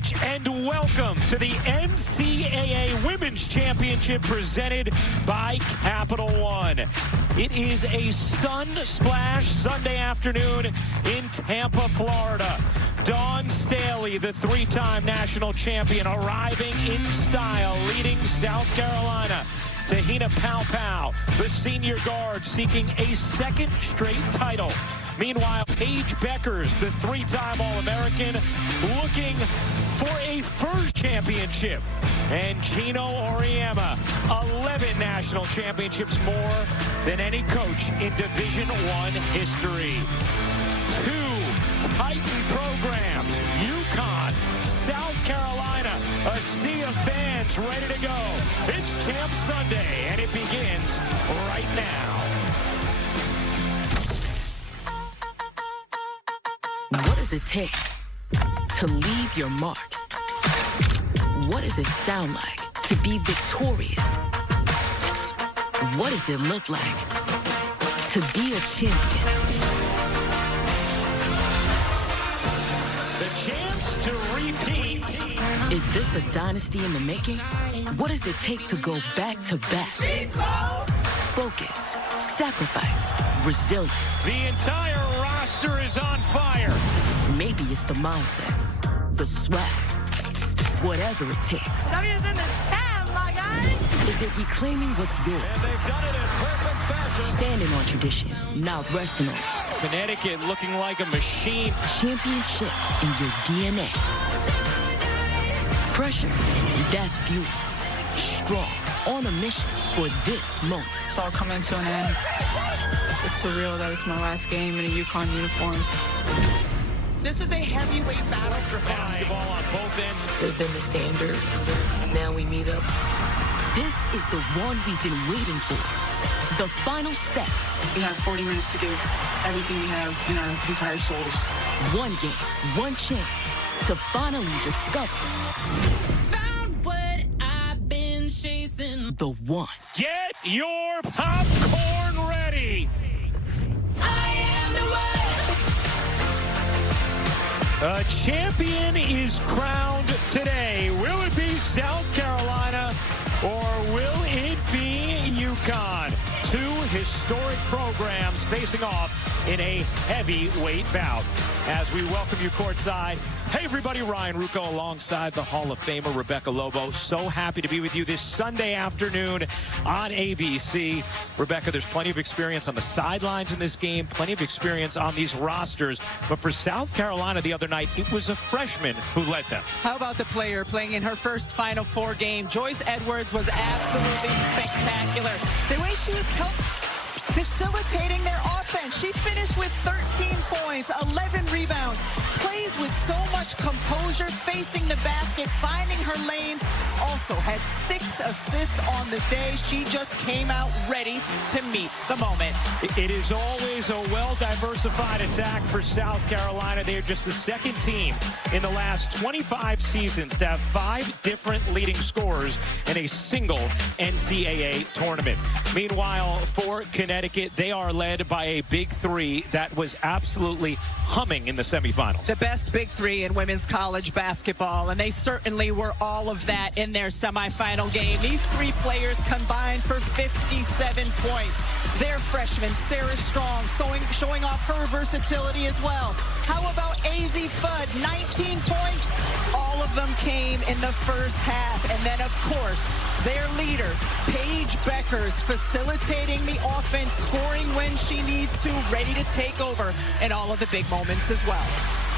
much, and welcome to the NCAA Women's Championship presented by Capital One. It is a sun-splashed Sunday afternoon in Tampa, Florida. Dawn Staley, the three-time national champion, arriving in style, leading South Carolina. Tahina Pow, the senior guard, seeking a second straight title. Meanwhile, Paige Bueckers, the three-time All-American, looking for a first championship. And Gino Auriemma, 11 national championships, more than any coach in Division I history. Two Titan programs, UConn, South Carolina, a sea of fans ready to go. It's Champ Sunday, and it begins right now. What does it take to leave your mark? What does it sound like to be victorious? What does it look like to be a champion? The chance to repeat. Is this a dynasty in the making? What does it take to go back to back? Focus, sacrifice, resilience. The entire roster is on fire. Maybe it's the mindset, the swag, whatever it takes. Is it reclaiming what's yours? And they've done it in perfect fashion. Standing on tradition, not resting on it. Connecticut looking like a machine. Championship in your DNA. Pressure, that's fuel. Strong, on a mission for this moment. It's all coming to an end. It's surreal that it's my last game in a UConn uniform. This is a heavyweight battle. Basketball on both ends. They've been the standard. Now we meet up. This is the one we've been waiting for. The final step. We have 40 minutes to do everything we have in our entire souls. One game, one chance to finally discover Found what I've been chasing. the one. Get your popcorn ready. I am the one. A champion is crowned today. Will it be South Carolina or will it be UConn? Two historic programs facing off in a heavyweight bout. As we welcome you courtside. Hey everybody, Ryan Rucco alongside the Hall of Famer Rebecca Lobo. So happy to be with you this Sunday afternoon on ABC. Rebecca, there's plenty of experience on the sidelines in this game, plenty of experience on these rosters. But for South Carolina the other night, it was a freshman who led them. How about the player playing in her first Final Four game? Joyce Edwards was absolutely spectacular. The way she was facilitating their offense. She finished with 13 points, 11 rebounds, plays with so much composure, facing the basket, finding her lanes. Also had 6 assists on the day. She just came out ready to meet the moment. It is always a well-diversified attack for South Carolina. They are just the second team in the last 25 seasons to have 5 different leading scorers in a single NCAA tournament. Meanwhile, for Connecticut, they are led by a big three that was absolutely humming in the semifinals. The best big three in women's college basketball, and they certainly were all of that in their semifinal game. These 3 players combined for 57 points. Their freshman, Sarah Strong, showing off her versatility as well. How about Azzi Fudd, 19 points? All of them came in the first half. And then, of course, their leader, Paige Bueckers, facilitating the offense, scoring when she needs to, ready to take over in all of the big moments as well.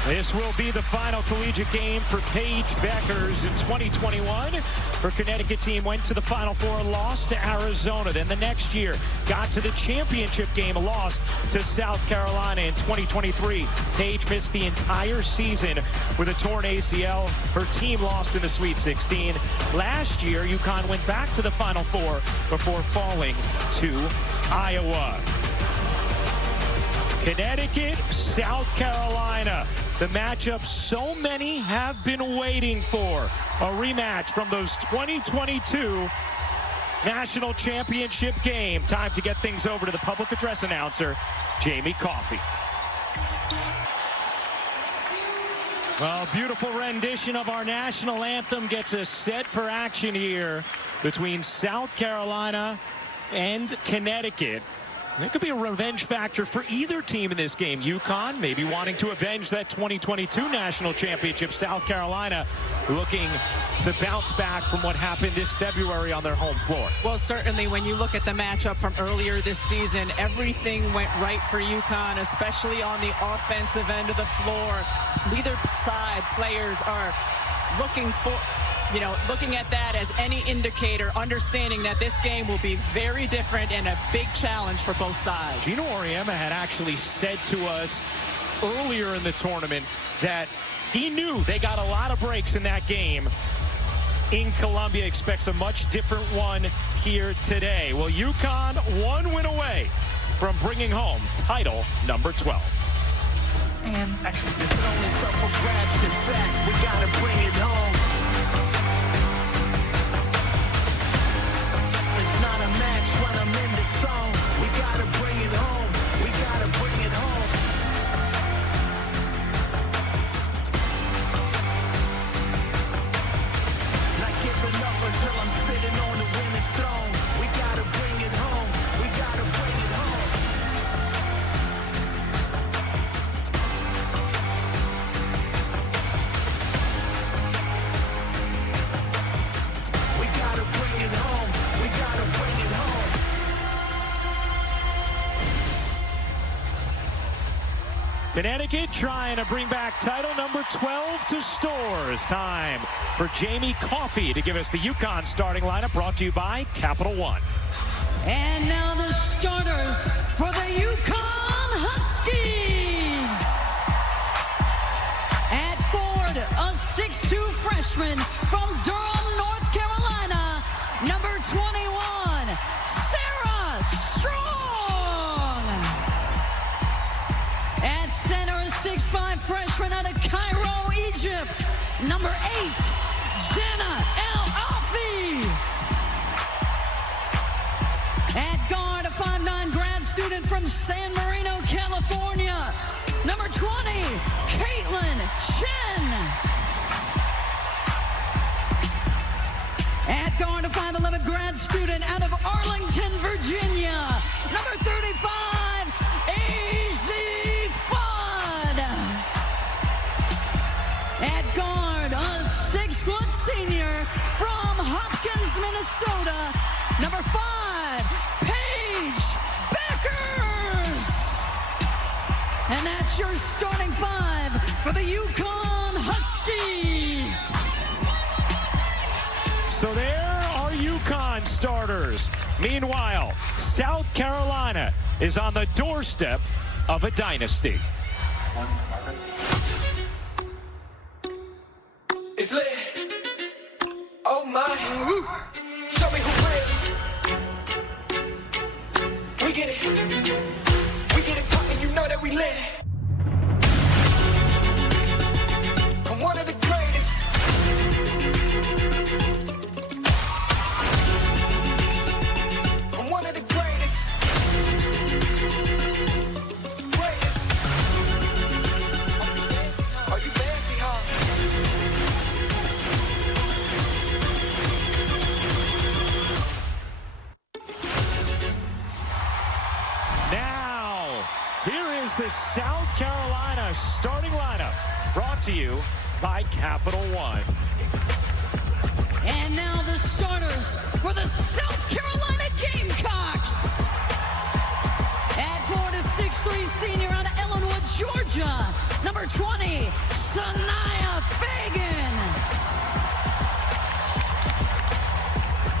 This will be the final collegiate game for Paige Bueckers in 2021. Her Connecticut team went to the Final Four, lost to Arizona. Then the next year got to the championship game, lost to South Carolina in 2023. Paige missed the entire season with a torn ACL. Her team lost in the Sweet 16. Last year, UConn went back to the Final Four before falling to Iowa. Connecticut, South Carolina. The matchup so many have been waiting for. A rematch from those 2022 national championship game. Time to get things over to the public address announcer, Jamie Coffey. Well, beautiful rendition of our national anthem gets us set for action here between South Carolina and Connecticut. There could be a revenge factor for either team in this game. UConn maybe wanting to avenge that 2022 national championship. South Carolina looking to bounce back from what happened this February on their home floor. Well, certainly when you look at the matchup from earlier this season, everything went right for UConn, especially on the offensive end of the floor. Neither side players are looking at that as any indicator, understanding that this game will be very different and a big challenge for both sides. Gino Auriemma had actually said to us earlier in the tournament that he knew they got a lot of breaks in that game in Columbia. Expects a much different one here today. Well, UConn one win away from bringing home title number 12. And Actually, this is only stuff for grabs. In fact, we gotta bring it home. It's not a match when I'm in the zone. We gotta bring it home. We gotta bring it home. Not giving up until I'm sitting on the winner's throne. We gotta bring it home. We gotta bring it home. We gotta bring it home. We gotta bring it home. Connecticut trying to bring back title number 12 to Stores. Time for Jamie Coffey to give us the UConn starting lineup, brought to you by Capital One. And now the starters for the UConn Huskies. At Ford, a 6'2 freshman from Durham, North Carolina, number 21, Sarah Strong. At center, a 6'5 freshman out of Cairo, Egypt, number 8, Jenna El Afi. At guard, a 5'9 grad student from San Marino, California, number 20, Caitlin Chen. At guard, a 5'11 grad student out of Arlington, Virginia, number 35, Azzi Fudd. At guard, a 6-foot senior from Hopkins, Minnesota, number 5, Paige Bueckers. And that's your starting 5 for the UConn Huskies. So there are UConn starters. Meanwhile, South Carolina is on the doorstep of a dynasty. It's lit. Oh my. Show me who real. We get it. We get it poppin', you know that we lit. I'm one of the greatest. I'm one of the greatest. Greatest. Are you fancy, huh? Now, here is the South Carolina starting lineup, brought to you by Capital One. And now the starters for the South Carolina Gamecocks. At Ford, a 6'3 senior out of Ellenwood, Georgia, number 20, Sanaya Fagan.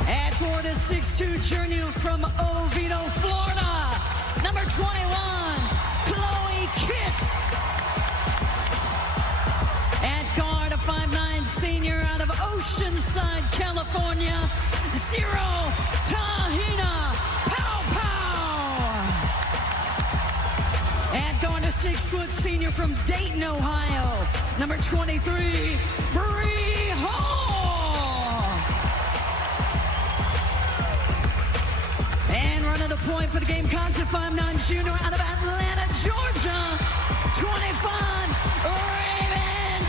At Ford, a 6'2 junior from Oviedo, Florida, number 21, Chloe Kitts. At guard, a 5'9 senior out of Oceanside, California, 0, Tahina Pow Pow. At guard, a 6-foot senior from Dayton, Ohio, number 23, Bree Hall. And running the point for the Gamecocks, a 5'9 junior out of Atlanta, Georgia, 25, Raven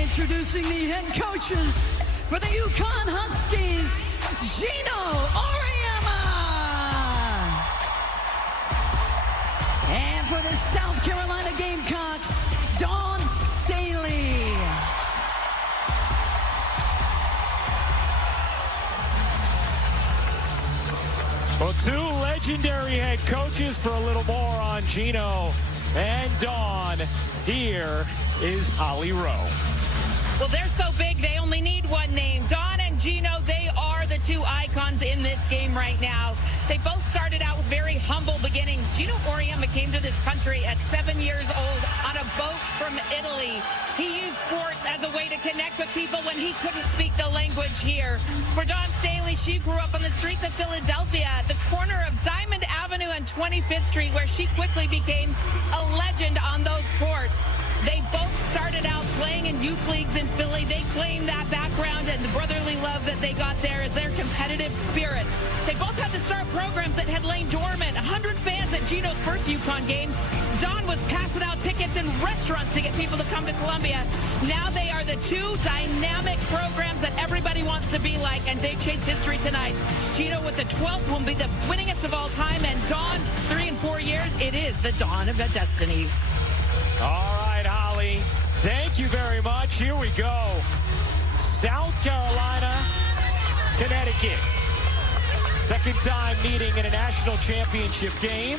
introducing the head coaches for the UConn Huskies, Gino Auriemma. And for the South Carolina Gamecocks, Dawn Staley. Well, two legendary head coaches. For a little more on Gino and Dawn, here is Holly Rowe. Well, they're so big, they only need one name. Dawn and Gino, they are the two icons in this game right now. They both started out with very humble beginnings. Gino Auriemma came to this country at 7 years old on a boat from Italy. He used sports as a way to connect with people when he couldn't speak the language here. For Dawn Staley, she grew up on the streets of Philadelphia at the corner of Diamond Avenue and 25th Street, where she quickly became a legend on those courts. They both started out playing in youth leagues in Philly. They claim that background and the brotherly love that they got there as their competitive spirit. They both had to start programs that had lain dormant. 100 fans at Gino's first UConn game. Dawn was passing out tickets in restaurants to get people to come to Columbia. Now they are the two dynamic programs that everybody wants to be like, and they chase history tonight. Gino with the 12th will be the winningest of all time, and Dawn, 3 and 4 years, it is the dawn of a destiny. All right, Holly, thank you very much. Here we go. South Carolina, Connecticut. Second time meeting in a national championship game.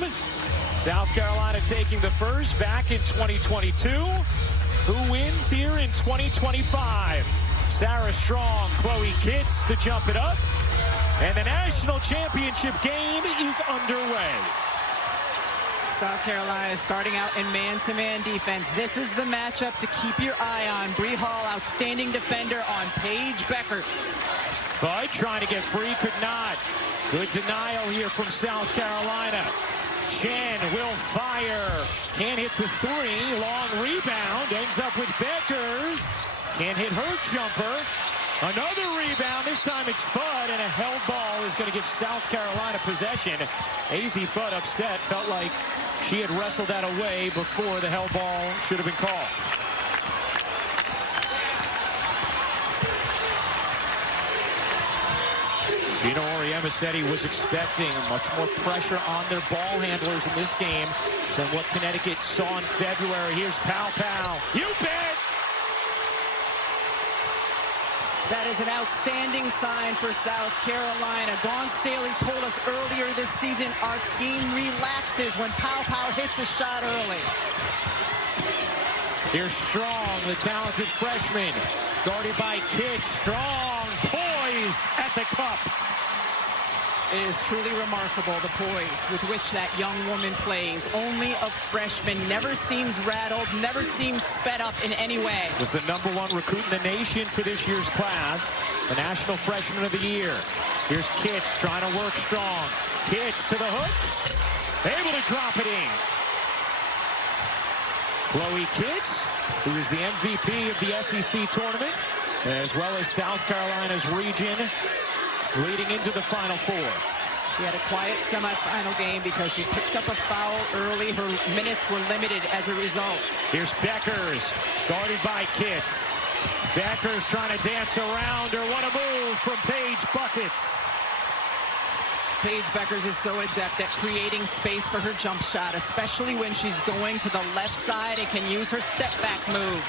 South Carolina taking the first back in 2022. Who wins here in 2025? Sarah Strong, Chloe Kitts to jump it up. And the national championship game is underway. South Carolina is starting out in man-to-man defense. This is the matchup to keep your eye on. Bree Hall, outstanding defender on Paige Bueckers. Fudd trying to get free, could not. Good denial here from South Carolina. Chen will fire. Can't hit the three. Long rebound. Ends up with Bueckers. Can't hit her jumper. Another rebound. This time it's Fudd, and a held ball is going to give South Carolina possession. Azzi Fudd upset. Felt like she had wrestled that away before the held ball should have been called. Gino Auriemma said he was expecting much more pressure on their ball handlers in this game than what Connecticut saw in February. Here's Pow Pow. You bet! That is an outstanding sign for South Carolina. Dawn Staley told us earlier this season our team relaxes when Pow Pow hits a shot early. Here's Strong, the talented freshman, guarded by Kitts. Strong, poised at the cup. It is truly remarkable, the poise with which that young woman plays. Only a freshman, never seems rattled, never seems sped up in any way. Was the #1 recruit in the nation for this year's class, the National Freshman of the Year. Here's Kitts trying to work Strong. Kitts to the hook, able to drop it in. Chloe Kitts, who is the MVP of the SEC tournament, as well as South Carolina's region, leading into the Final Four. She had a quiet semifinal game because she picked up a foul early. Her minutes were limited as a result. Here's Bueckers, guarded by Kitts. Bueckers trying to dance around her. What a move from Paige Buckets. Paige Bueckers is so adept at creating space for her jump shot, especially when she's going to the left side and can use her step-back move.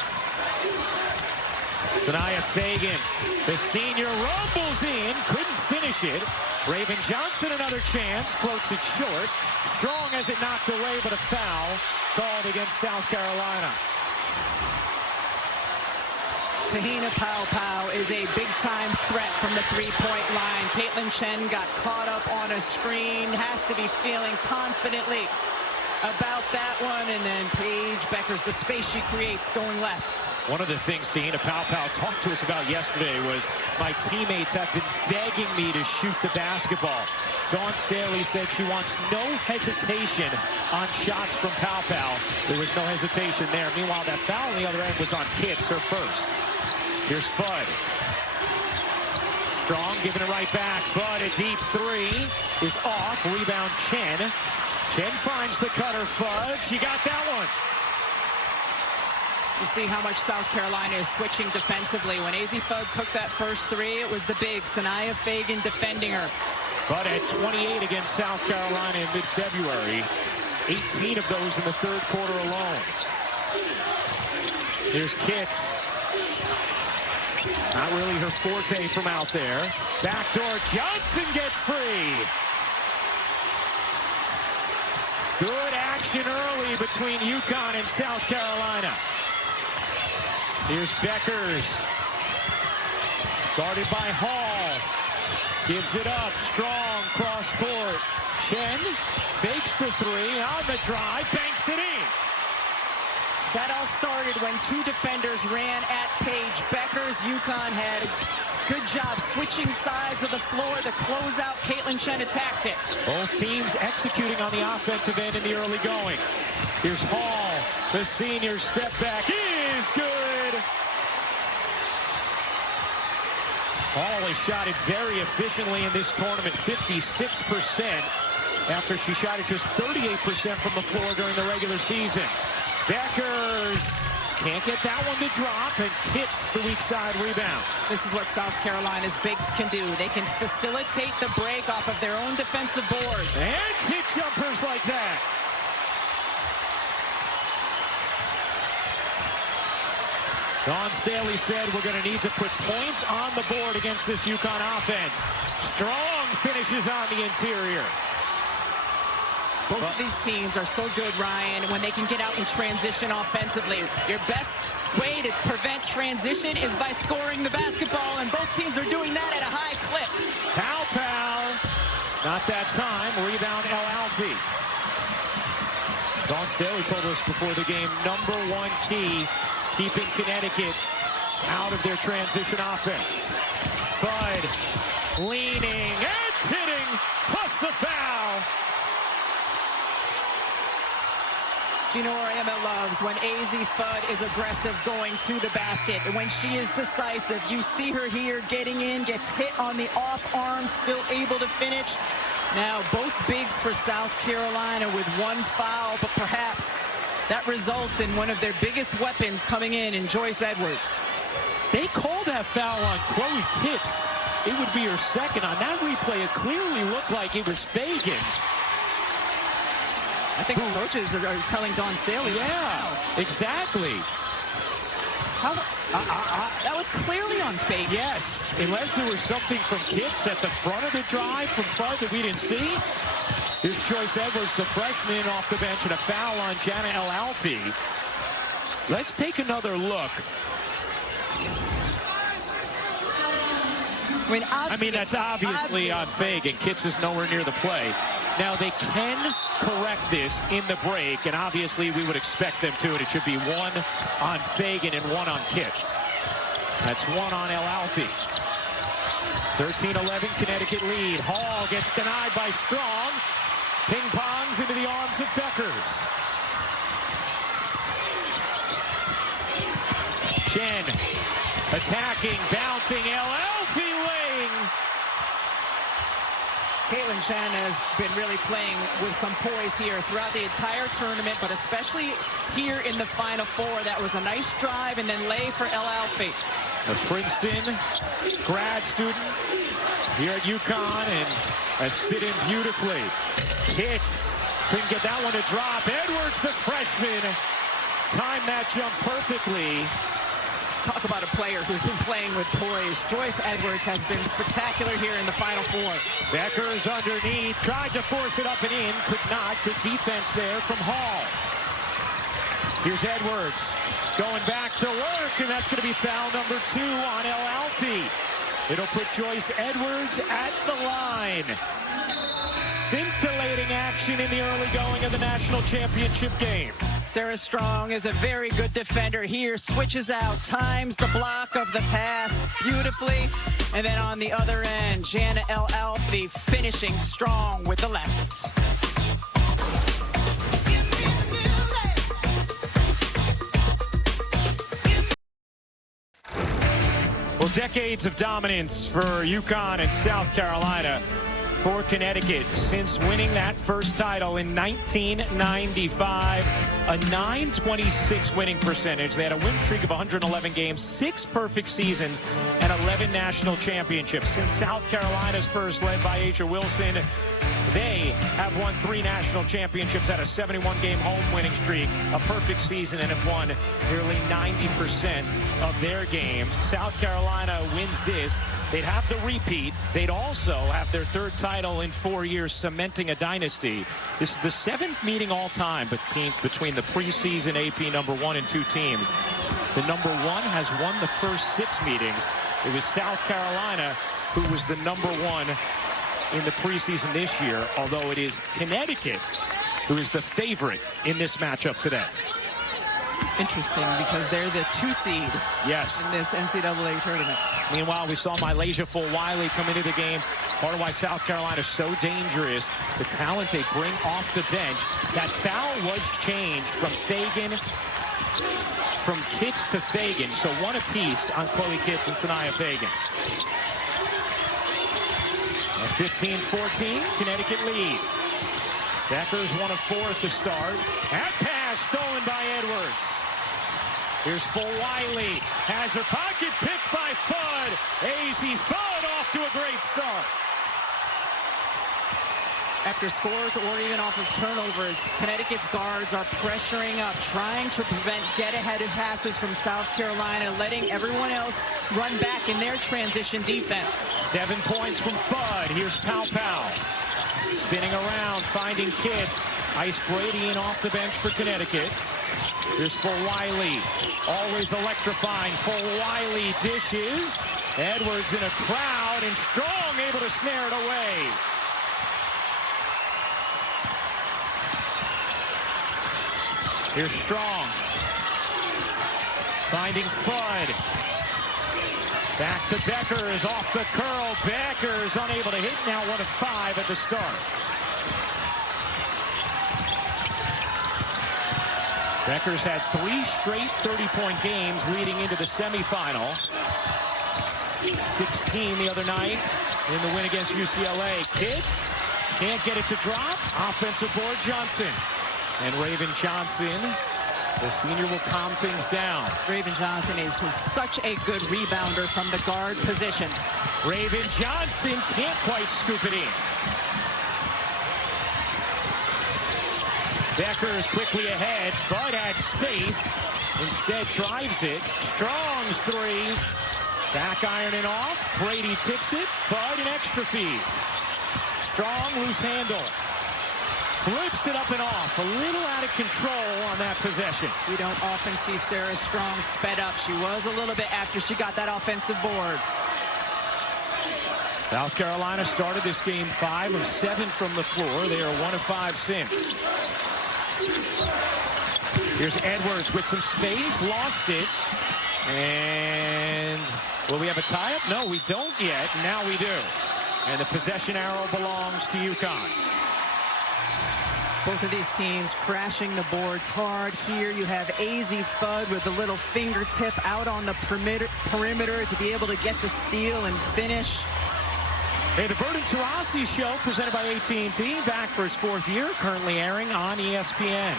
Sanaya Fagan, the senior, rumbles in, couldn't finish it. Raven Johnson, another chance, floats it short. Strong has it knocked away, but a foul called against South Carolina. Tahina Pow Pow is a big-time threat from the three-point line. Caitlin Chen got caught up on a screen, has to be feeling confidently about that one, and then Paige Bueckers, the space she creates going left. One of the things Tahina Pow Pow talked to us about yesterday was, my teammates have been begging me to shoot the basketball. Dawn Staley said she wants no hesitation on shots from Pow Pow. There was no hesitation there. Meanwhile, that foul on the other end was on Kitts, her first. Here's Fudd. Strong giving it right back. Fudd, a deep three is off. Rebound Chen. Chen finds the cutter. Fudd, she got that one. You see how much South Carolina is switching defensively. When Azzi Fudd took that first three, it was the big Sanaya Fagan defending her. Fudd had 28 against South Carolina in mid-February. 18 of those in the third quarter alone. Here's Kitts. Not really her forte from out there. Backdoor Johnson gets free. Good action early between UConn and South Carolina. Here's Bueckers. Guarded by Hall. Gives it up. Strong cross court. Chen fakes the three on the drive. Banks it in. That all started when two defenders ran at Paige. Bueckers, UConn had a good job switching sides of the floor. The closeout, Caitlin Chen attacked it. Both teams executing on the offensive end in the early going. Here's Hall. The senior step back is good. Hall has shot it very efficiently in this tournament, 56%, after she shot it just 38% from the floor during the regular season. Bueckers can't get that one to drop, and Kitts the weak side rebound. This is what South Carolina's bigs can do. They can facilitate the break off of their own defensive boards. And hit jumpers like that. Dawn Staley said we're going to need to put points on the board against this UConn offense. Strong finishes on the interior. Both of these teams are so good, Ryan, when they can get out in transition offensively. Your best way to prevent transition is by scoring the basketball, and both teams are doing that at a high clip. Pow. Not that time. Rebound El Alfie. Dawn Staley told us before the game, #1 key, keeping Connecticut out of their transition offense. Fudd leaning and hitting, plus the foul. Do you know where Emma loves when Azzi Fudd is aggressive going to the basket? And when she is decisive, you see her here getting in, gets hit on the off arm, still able to finish. Now, both bigs for South Carolina with one foul, but perhaps that results in one of their biggest weapons coming in Joyce Edwards. They called that foul on Chloe Kitts. It would be her second. On that replay, it clearly looked like it was Fagan. I think coaches are telling Dawn Staley. Yeah, exactly. That was clearly on Fagan. Yes, unless there was something from Kitts at the front of the drive from Fudd that we didn't see. Here's Joyce Edwards, the freshman, off the bench, and a foul on Jana El Alfie. Let's take another look. I mean, that's obviously on Fagan. Kitts is nowhere near the play. Now, they can correct this in the break, and obviously we would expect them to, and it should be one on Fagan and one on Kitts. That's one on El Alfie. 13-11 Connecticut lead. Hall gets denied by Strong. Ping-pongs into the arms of Bueckers. Chen attacking, bouncing, El Alfie laying. Caitlin Chen has been really playing with some poise here throughout the entire tournament, but especially here in the Final Four. That was a nice drive and then lay for El Alfie. A Princeton grad student here at UConn and has fit in beautifully. Kitts couldn't get that one to drop. Edwards, the freshman, timed that jump perfectly. Talk about a player who's been playing with poise. Joyce Edwards has been spectacular here in the Final Four. Bueckers underneath, tried to force it up and in, could not. Good defense there from Hall. Here's Edwards going back to work, and that's going to be foul #2 on El Alfie. It'll put Joyce Edwards at the line. Scintillating action in the early going of the national championship game. Sarah Strong is a very good defender here. Switches out, times the block of the pass beautifully. And then on the other end, Jana El Alfie finishing strong with the left. Well, decades of dominance for UConn and South Carolina. for Connecticut since winning that first title in 1995. A .926 winning percentage. They had a win streak of 111 games, 6 perfect seasons, and 11 national championships. Since South Carolina's first, led by Asia Wilson, they have won 3 national championships, had a 71-game home winning streak, a perfect season, and have won nearly 90% of their games. South Carolina wins this. They'd have to repeat. They'd also have their 3rd title in 4 years, cementing a dynasty. This is the 7th meeting all time between the preseason AP number 1 and 2 teams. The number 1 has won the first 6 meetings. It was South Carolina who was the number 1 in the preseason this year, although it is Connecticut who is the favorite in this matchup today. Interesting, because they're the 2 seed yes. in this NCAA tournament. Meanwhile, we saw Malaysia Full-Wiley come into the game. Part of why South Carolina is so dangerous, the talent they bring off the bench. That foul was changed from Kitts to Fagan, so 1 apiece on Chloe Kitts and Sanaya Fagan. 15-14, Connecticut lead. Bueckers 1 of 4 at the start. That pass stolen by Edwards. Here's Full-Wiley. Has her pocket picked by Fudd. Azzi Fudd off to a great start. After scores or even off of turnovers, Connecticut's guards are pressuring up, trying to prevent get-ahead passes from South Carolina, letting everyone else run back in their transition defense. 7 points from Fudd. Here's Pow. Spinning around, finding Kitts. Ice Brady in off the bench for Connecticut. Here's Full-Wiley. Always electrifying. Full-Wiley dishes. Edwards in a crowd, and Strong able to snare it away. Here's Strong. Finding Fudd. Back to Bueckers, off the curl. Bueckers unable to hit, now 1 of 5 at the start. Bueckers had 3 straight 30-point games leading into the semifinal. 16 the other night in the win against UCLA. Kitts can't get it to drop. Offensive board, Johnson. And Raven Johnson, the senior, will calm things down. Raven Johnson is such a good rebounder from the guard position. Raven Johnson can't quite scoop it in. Bueckers quickly ahead. Fudd had space. Instead drives it. Strong's 3. Back ironing off. Brady tips it. Fudd an extra feed. Strong loose handle. Flips it up and off. A little out of control on that possession. We don't often see Sarah Strong sped up. She was a little bit after she got that offensive board. South Carolina started this game 5 of 7 from the floor. They are 1 of 5 since. Here's Edwards with some space. Lost it. And will we have a tie-up? No, we don't yet. Now we do. And the possession arrow belongs to UConn. Both of these teams crashing the boards hard. Here you have Azzi Fudd with a little fingertip out on the perimeter to be able to get the steal and finish. Hey, the Bird and Taurasi show presented by AT&T, back for its 4th year, currently airing on ESPN.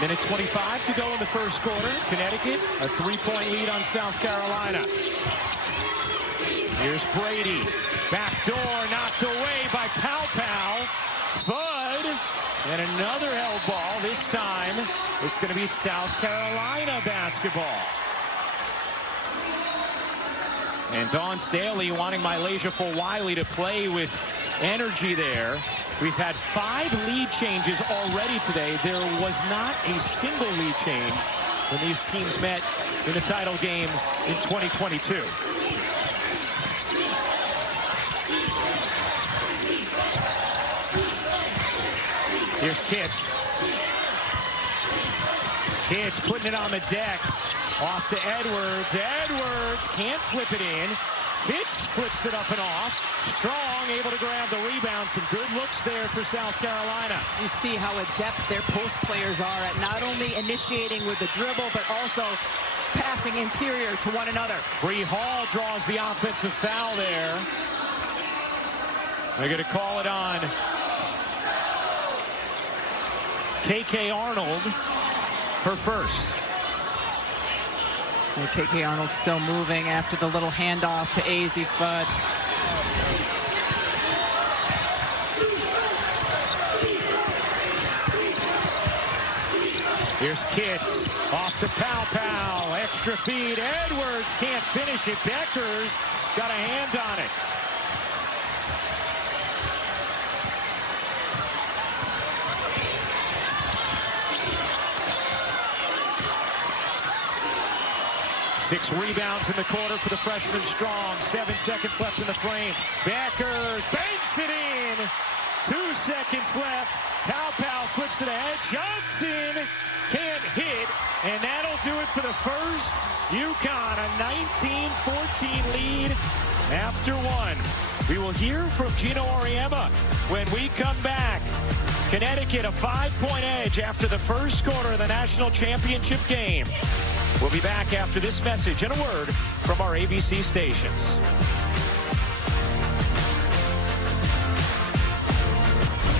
1:25 to go in the first quarter. Connecticut, a 3-point lead on South Carolina. Here's Brady. Back door knocked away by Pow. Fudd. And another held ball. This time, it's going to be South Carolina basketball. And Dawn Staley wanting Malaysia Full-Wiley to play with energy there. We've had 5 lead changes already today. There was not a single lead change when these teams met in the title game in 2022. Here's Kitts. Kitts putting it on the deck. Off to Edwards. Edwards can't flip it in. Kitts flips it up and off. Strong able to grab the rebound. Some good looks there for South Carolina. You see how adept their post players are at not only initiating with the dribble, but also passing interior to one another. Bree Hall draws the offensive foul there. They're going to call it on KK Arnold, her first. Well, KK Arnold still moving after the little handoff to Azzi Fudd. Here's Kitts off to Pow. Extra feed. Edwards can't finish it. Bueckers got a hand on it. Six rebounds in the quarter for the freshman Strong. 7 seconds left in the frame. Bueckers banks it in. 2 seconds left. Pow flips it ahead. Johnson can't hit, and that'll do it for the first. UConn a 19-14 lead after one. We will hear from Gino Auriemma when we come back. Connecticut a 5-point edge after the first quarter of the national championship game. We'll be back after this message and a word from our ABC stations.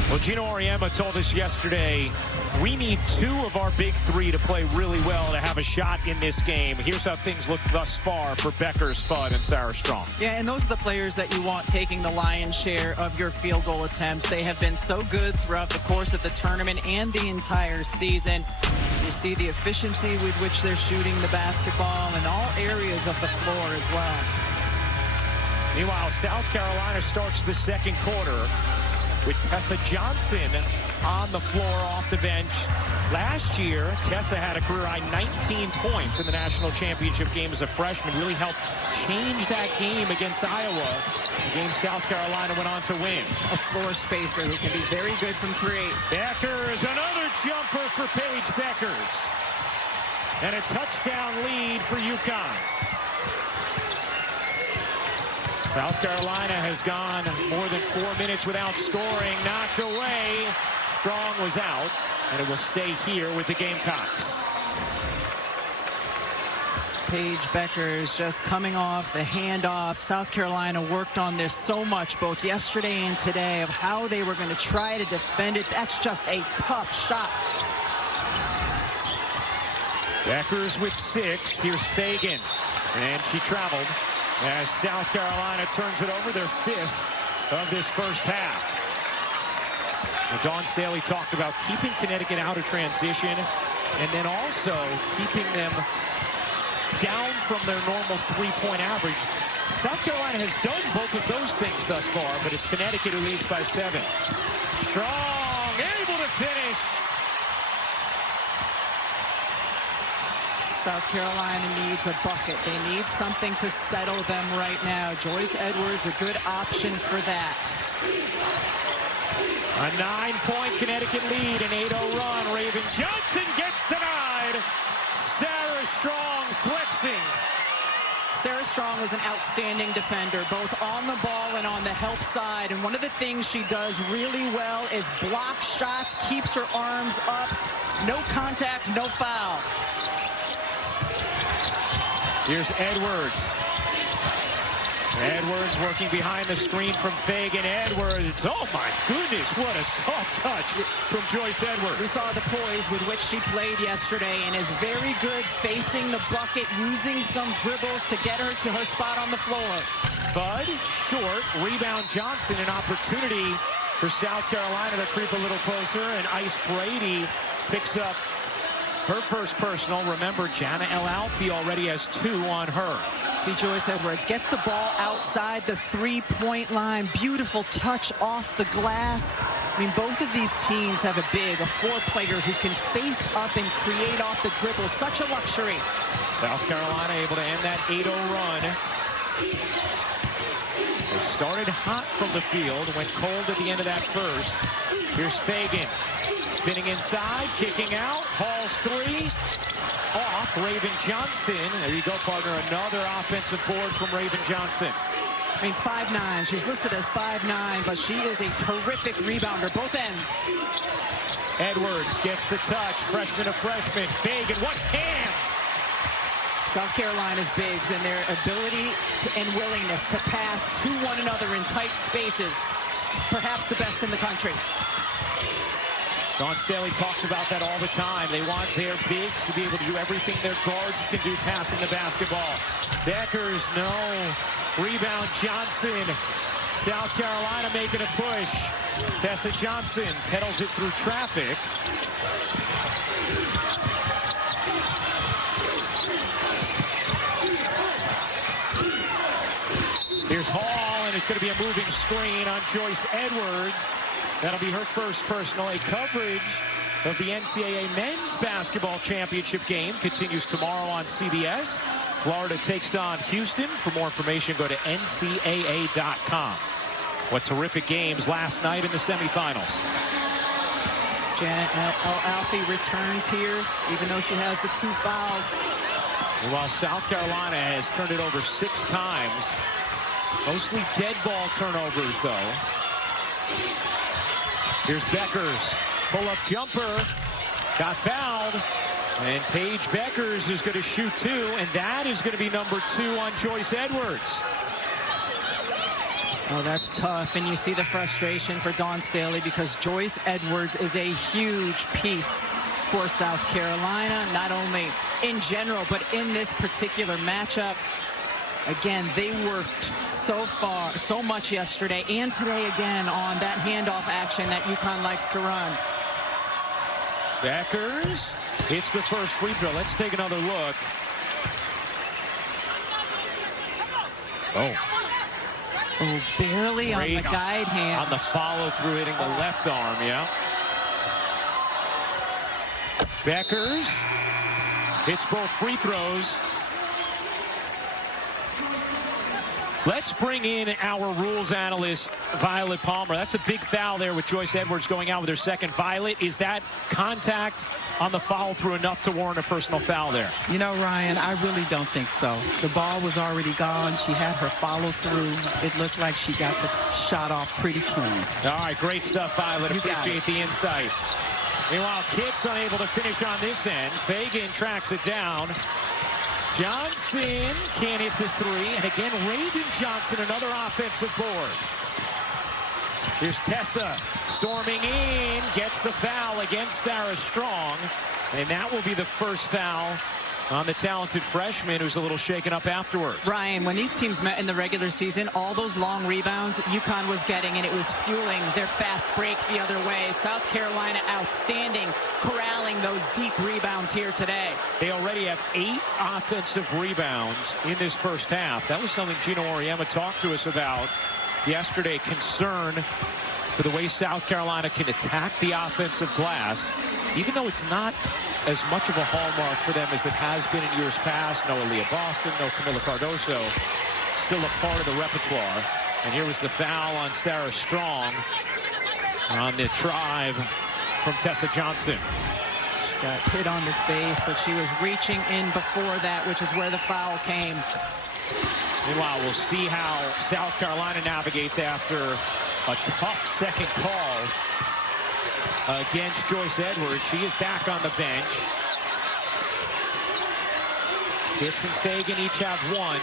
Well, Gino Auriemma told us yesterday we need 2 of our big 3 to play really well to have a shot in this game. Here's how things look thus far for Bueckers, Fudd, and Sarah Strong. Yeah, and those are the players that you want taking the lion's share of your field goal attempts. They have been so good throughout the course of the tournament and the entire season. You see the efficiency with which they're shooting the basketball in all areas of the floor as well. Meanwhile, South Carolina starts the second quarter with Tessa Johnson on the floor off the bench. Last year, Tessa had a career-high 19 points in the national championship game as a freshman. Really helped change that game against Iowa, the game South Carolina went on to win. A floor spacer who can be very good from 3. Bueckers, another jumper for Paige Bueckers. And a touchdown lead for UConn. South Carolina has gone more than 4 minutes without scoring. Knocked away. Strong was out, and it will stay here with the Gamecocks. Paige Bueckers just coming off a handoff. South Carolina worked on this so much both yesterday and today of how they were going to try to defend it. That's just a tough shot. Bueckers with 6. Here's Fagan, and she traveled as South Carolina turns it over, their 5th of this first half. Now, Dawn Staley talked about keeping Connecticut out of transition and then also keeping them down from their normal 3-point average. South Carolina has done both of those things thus far, but it's Connecticut who leads by 7. Strong, able to finish. South Carolina needs a bucket. They need something to settle them right now. Joyce Edwards, a good option for that. A 9-point Connecticut lead, an 8-0 run. Raven Johnson gets denied. Sarah Strong flexing. Sarah Strong is an outstanding defender, both on the ball and on the help side. And one of the things she does really well is block shots, keeps her arms up. No contact, no foul. Here's Edwards. Edwards working behind the screen from Fagan. Edwards, oh my goodness, what a soft touch from Joyce Edwards. We saw the poise with which she played yesterday and is very good facing the bucket, using some dribbles to get her to her spot on the floor. Fudd, short, rebound Johnson, an opportunity for South Carolina to creep a little closer, and Ice Brady picks up her first personal. Remember, Jana El Alfie already has 2 on her. See, Joyce Edwards gets the ball outside the 3-point line. Beautiful touch off the glass. I mean, both of these teams have a big, a 4-player who can face up and create off the dribble. Such a luxury. South Carolina able to end that 8-0 run. They started hot from the field, went cold at the end of that first. Here's Fagan. Spinning inside, kicking out, Hall's 3, off, Raven Johnson. There you go, partner, another offensive board from Raven Johnson. I mean, 5'9", she's listed as 5'9", but she is a terrific rebounder, both ends. Edwards gets the touch, freshman to freshman. Fagan, what hands! South Carolina's bigs and their ability and willingness to pass to one another in tight spaces. perhaps the best in the country. Dawn Staley talks about that all the time. They want their bigs to be able to do everything their guards can do passing the basketball. Bueckers, no. Rebound, Johnson. South Carolina making a push. Tessa Johnson pedals it through traffic. Here's Hall, and it's going to be a moving screen on Joyce Edwards. That'll be her first personal. A coverage of the NCAA Men's Basketball Championship game continues tomorrow on CBS. Florida takes on Houston. For more information, go to ncaa.com. What terrific games last night in the semifinals. Janet Alfie returns here, even though she has the 2 fouls. And while South Carolina has turned it over 6 times, mostly dead ball turnovers, though. Here's Bueckers. Pull-up jumper. Got fouled. And Paige Bueckers is going to shoot 2, and that is going to be number 2 on Joyce Edwards. Oh, that's tough, and you see the frustration for Dawn Staley because Joyce Edwards is a huge piece for South Carolina, not only in general, but in this particular matchup. Again, they worked so much yesterday and today again on that handoff action that UConn likes to run. Bueckers hits the first free throw. Let's take another look. Oh, barely on the guide hand. On the follow-through, hitting the left arm, yeah. Bueckers hits both free throws. Let's bring in our rules analyst, Violet Palmer. That's a big foul there with Joyce Edwards going out with her second. Violet, is that contact on the follow-through enough to warrant a personal foul there? You know, Ryan, I really don't think so. The ball was already gone. She had her follow-through. It looked like she got the shot off pretty clean. All right, great stuff, Violet. Appreciate the insight. Meanwhile, Kitts unable to finish on this end. Fagan tracks it down. Johnson can't hit the 3. And again, Raven Johnson, another offensive board. Here's Tessa storming in, gets the foul against Sarah Strong. And that will be the first foul on the talented freshman who's a little shaken up afterwards. Ryan, when these teams met in the regular season, all those long rebounds UConn was getting, and it was fueling their fast break the other way. South Carolina outstanding, corralling those deep rebounds here today. They already have 8 offensive rebounds in this first half. That was something Gino Auriemma talked to us about yesterday. Concern for the way South Carolina can attack the offensive glass, even though it's not as much of a hallmark for them as it has been in years past. No Aaliyah Boston, no Camila Cardoso, still a part of the repertoire. And here was the foul on Sarah Strong on the drive from Tessa Johnson. She got hit on the face, but she was reaching in before that, which is where the foul came. Meanwhile, we'll see how South Carolina navigates after a tough second call against Joyce Edwards. She is back on the bench. Kitts and Fagan each have 1.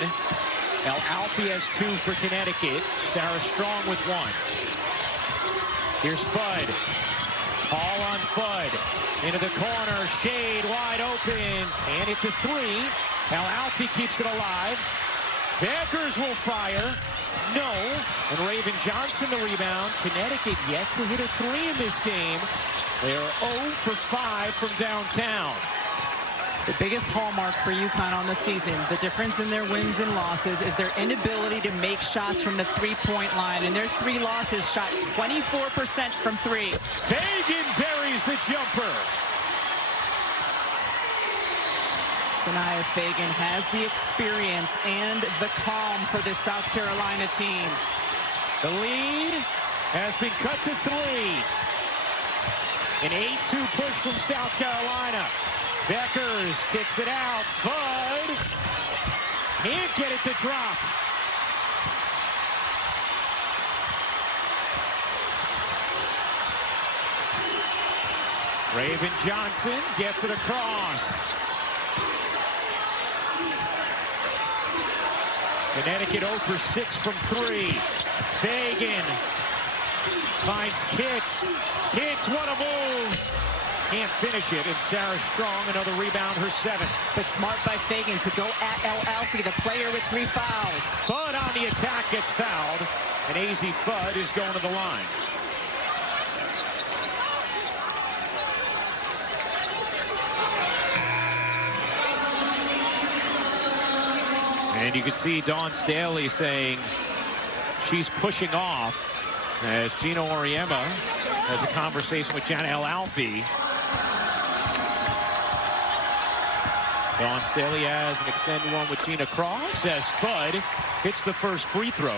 El Alfie has 2 for Connecticut. Sarah Strong with 1. Here's Fudd. All on Fudd. Into the corner. Shade wide open. And hit the 3. El Alfie keeps it alive. Bueckers will fire. No. And Raven Johnson the rebound. Connecticut yet to hit a 3 in this game. They are 0 for 5 from downtown. The biggest hallmark for UConn on the season, the difference in their wins and losses, is their inability to make shots from the 3-point line. And their 3 losses shot 24% from 3. Fagan buries the jumper. Sanaya Fagan has the experience and the calm for this South Carolina team. The lead has been cut to 3. An 8-2 push from South Carolina. Bueckers kicks it out. Fudd can't get it to drop. Raven Johnson gets it across. Connecticut 0 for 6 from 3. Fagan Finds Kitts. Kitts, what a move. Can't finish it, and Sarah Strong, another rebound, her 7th. But smart by Fagan to go at El Alfie, the player with 3 fouls. Fudd on the attack gets fouled, and Azzi Fudd is going to the line. And you can see Dawn Staley saying she's pushing off as Gino Auriemma has a conversation with Jana El Alfie. Dawn Staley has an extended one with Gina Cross as Fudd hits the first free throw.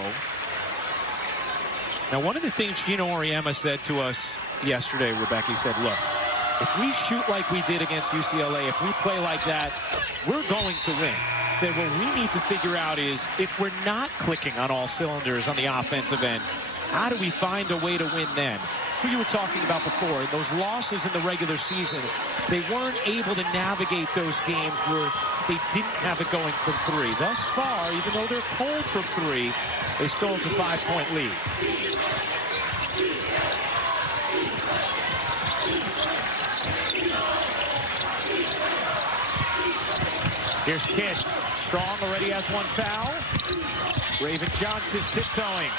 Now, one of the things Gino Auriemma said to us yesterday, Rebecca, he said, look, if we shoot like we did against UCLA, if we play like that, we're going to win. He said, what we need to figure out is if we're not clicking on all cylinders on the offensive end, how do we find a way to win then? That's what you were talking about before. Those losses in the regular season, they weren't able to navigate those games where they didn't have it going from 3. Thus far, even though they're cold from 3, they still have a 5-point lead. Here's Kitts. Strong already has 1 foul. Raven Johnson tiptoeing.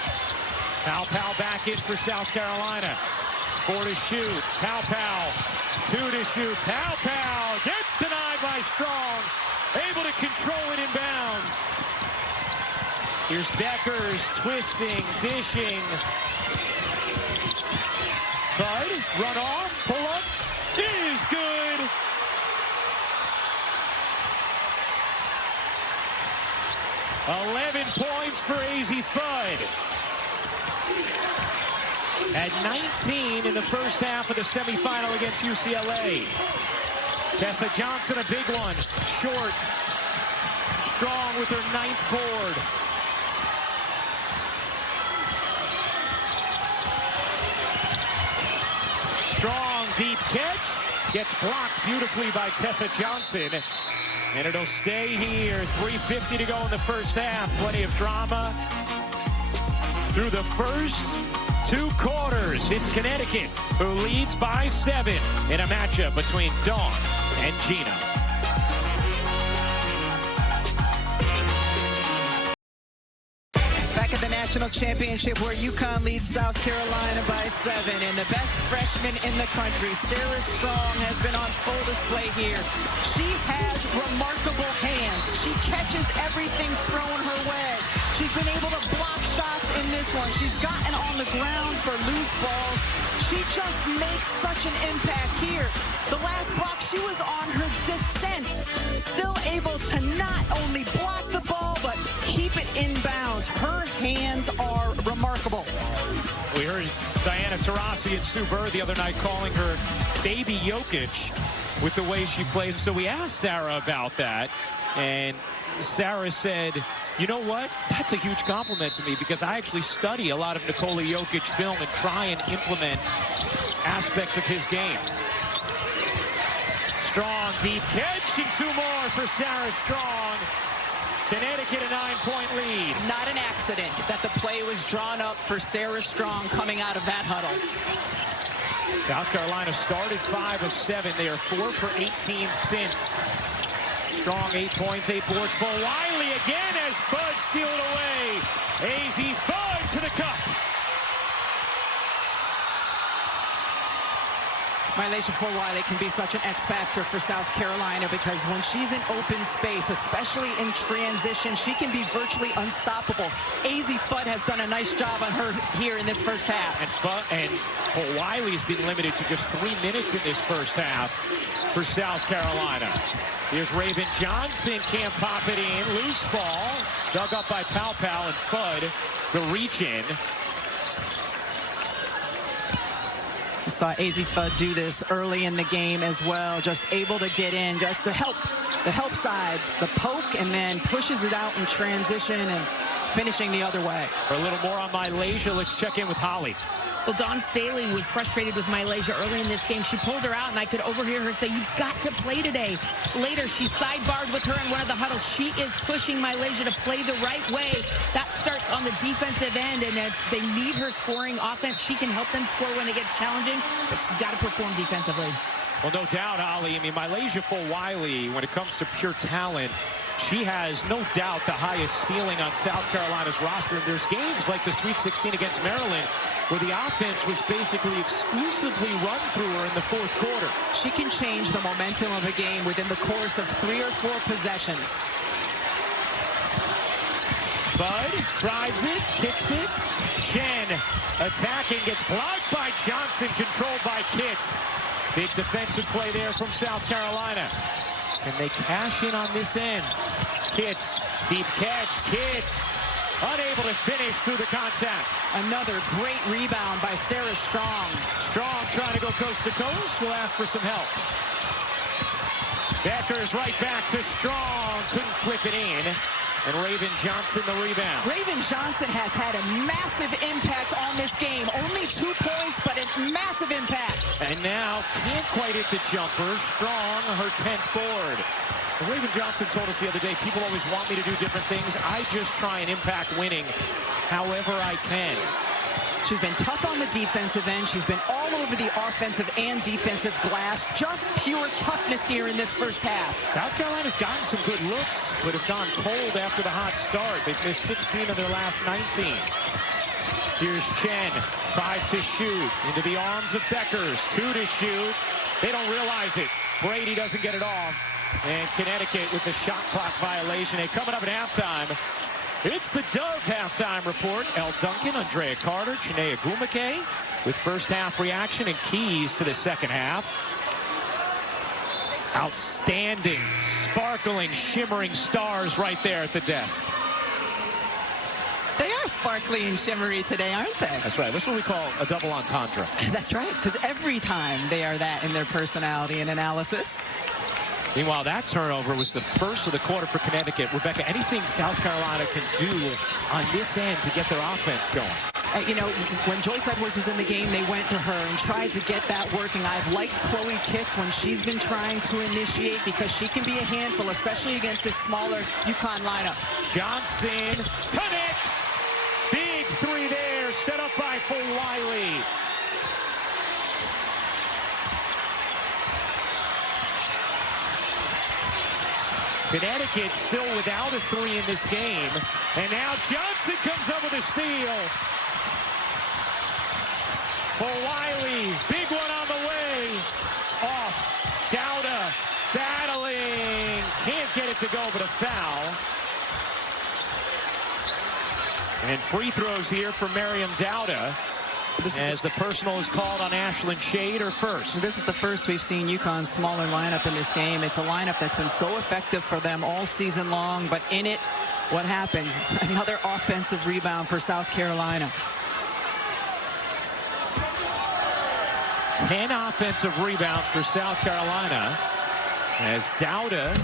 Pow back in for South Carolina. 4 to shoot. Pow. 2 to shoot. Pow gets denied by Strong. Able to control it in bounds. Here's Bueckers twisting, dishing. Fudd, run off, pull up, is good. $11 points for Azzi Fudd. At 19 in the first half of the semifinal against UCLA. Tessa Johnson, a big one. Short. Strong with her 9th board. Strong deep catch. Gets blocked beautifully by Tessa Johnson. And it'll stay here. 3:50 to go in the first half. Plenty of drama through the first 2 quarters. It's Connecticut who leads by 7 in a matchup between Dawn and Gina. Back at the national championship where UConn leads South Carolina by 7. And the best freshman in the country, Sarah Strong, has been on full display here. She has remarkable hands. She catches everything thrown her way. She's been able to block shots in this one. She's gotten on the ground for loose balls. She just makes such an impact here. The last block, she was on her descent. Still able to not only block the ball, but keep it in bounds. Her hands are remarkable. We heard Diana Taurasi and Sue Bird the other night calling her baby Jokic with the way she plays. So we asked Sarah about that, and Sarah said, you know what? That's a huge compliment to me because I actually study a lot of Nikola Jokic film and try and implement aspects of his game. Strong deep catch and 2 more for Sarah Strong. Connecticut a 9-point lead. Not an accident that the play was drawn up for Sarah Strong coming out of that huddle. South Carolina started 5 of 7. They are 4 for 18 since. Strong 8 points, 8 boards for Wiley again as Fudd steal it away. Azzi Fudd to the cup. Mylacia Ford-Wiley can be such an X factor for South Carolina because when she's in open space, especially in transition, she can be virtually unstoppable. Azzi Fudd has done a nice job on her here in this first half. And Wiley's been limited to just 3 minutes in this first half for South Carolina. Here's Raven Johnson, can't pop it in. Loose ball, dug up by Pow and Fudd, the reach in. We saw Azzi Fudd do this early in the game as well, just able to get in, just the help side, the poke, and then pushes it out in transition and finishing the other way. For a little more on Mylacia, let's check in with Holly. Well, Dawn Staley was frustrated with Malaysia early in this game. She pulled her out, and I could overhear her say, "You've got to play today." Later, she sidebarred with her in one of the huddles. She is pushing Malaysia to play the right way. That starts on the defensive end, and if they need her scoring offense, she can help them score when it gets challenging, but she's got to perform defensively. Well, no doubt, Ali. I mean, Malaysia Full Wiley, when it comes to pure talent, she has no doubt the highest ceiling on South Carolina's roster. And there's games like the Sweet 16 against Maryland where the offense was basically exclusively run through her in the fourth quarter. She can change the momentum of a game within the course of 3 or 4 possessions. Fudd drives it, kicks it. Chen attacking, gets blocked by Johnson, controlled by Kitts. Big defensive play there from South Carolina. Can they cash in on this end? Kitts, deep catch. Kitts unable to finish through the contact. Another great rebound by Sarah Strong. Strong trying to go coast to coast. We'll ask for some help. Bueckers right back to Strong. Couldn't flip it in. And Raven Johnson the rebound. Raven Johnson has had a massive impact on this game. Only 2 points, but a massive impact. And now can't quite hit the jumper. Strong, her 10th board. And Raven Johnson told us the other day, people always want me to do different things. I just try and impact winning however I can. She's been tough on the defensive end. She's been all over the offensive and defensive glass. Just pure toughness here in this first half. South Carolina's gotten some good looks, but have gone cold after the hot start. They've missed 16 of their last 19. Here's Chen, 5 to shoot. Into the arms of Bueckers, 2 to shoot. They don't realize it. Brady doesn't get it off. And Connecticut with the shot clock violation. And coming up at halftime, it's the Dove halftime report. Elle Duncan, Andrea Carter, Chinea Gumake with first half reaction and keys to the second half. Outstanding, sparkling, shimmering stars right there at the desk. They are sparkly and shimmery today, aren't they? That's right. That's what we call a double entendre. That's right, because every time they are that in their personality and analysis. Meanwhile, that turnover was the first of the quarter for Connecticut. Rebecca, anything South Carolina can do on this end to get their offense going? You know, when Joyce Edwards was in the game, they went to her and tried to get that working. I've liked Chloe Kitts when she's been trying to initiate because she can be a handful, especially against this smaller UConn lineup. Johnson connects. Big 3 there, set up by Full Wiley. Connecticut still without a 3 in this game. And now Johnson comes up with a steal. For Wiley, big one on the way. Off, Dowda, battling. Can't get it to go, but a foul. And free throws here for Miriam Dowda. As the personal is called on Ashlyn Shade, her first. This is the first we've seen UConn's smaller lineup in this game. It's a lineup that's been so effective for them all season long, but in it, what happens? Another offensive rebound for South Carolina. 10 offensive rebounds for South Carolina as Dowda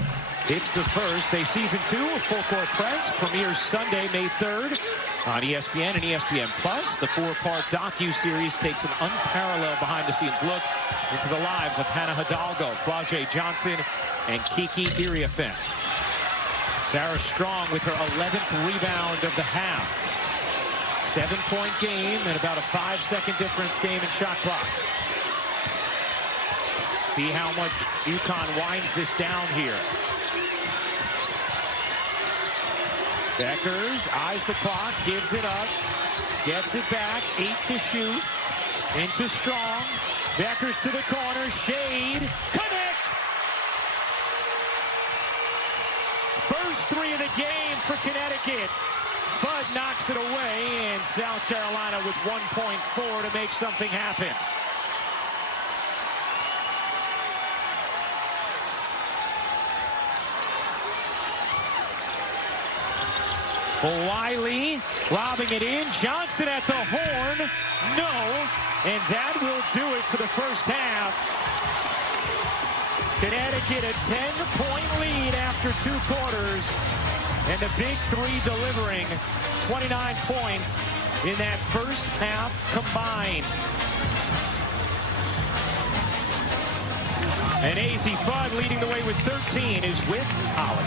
hits the first. A season 2 of Full Court Press premieres Sunday, May 3rd on ESPN and ESPN Plus. The 4-part docu-series takes an unparalleled behind-the-scenes look into the lives of Hannah Hidalgo, Flau'jae Johnson, and Kiki Iriafen. Sarah Strong with her 11th rebound of the half. 7-point game and about a 5-second difference game in shot clock. See how much UConn winds this down here. Bueckers eyes the clock, gives it up, gets it back, 8 to shoot, into Strong. Bueckers to the corner, Shade, connects! First 3 of the game for Connecticut. Fudd knocks it away, and South Carolina with 1.4 to make something happen. Wiley lobbing it in. Johnson at the horn. No. And that will do it for the first half. Connecticut a 10-point lead after 2 quarters. And the big 3 delivering 29 points in that first half combined. And Azzi Fudd leading the way with 13 is with Holly.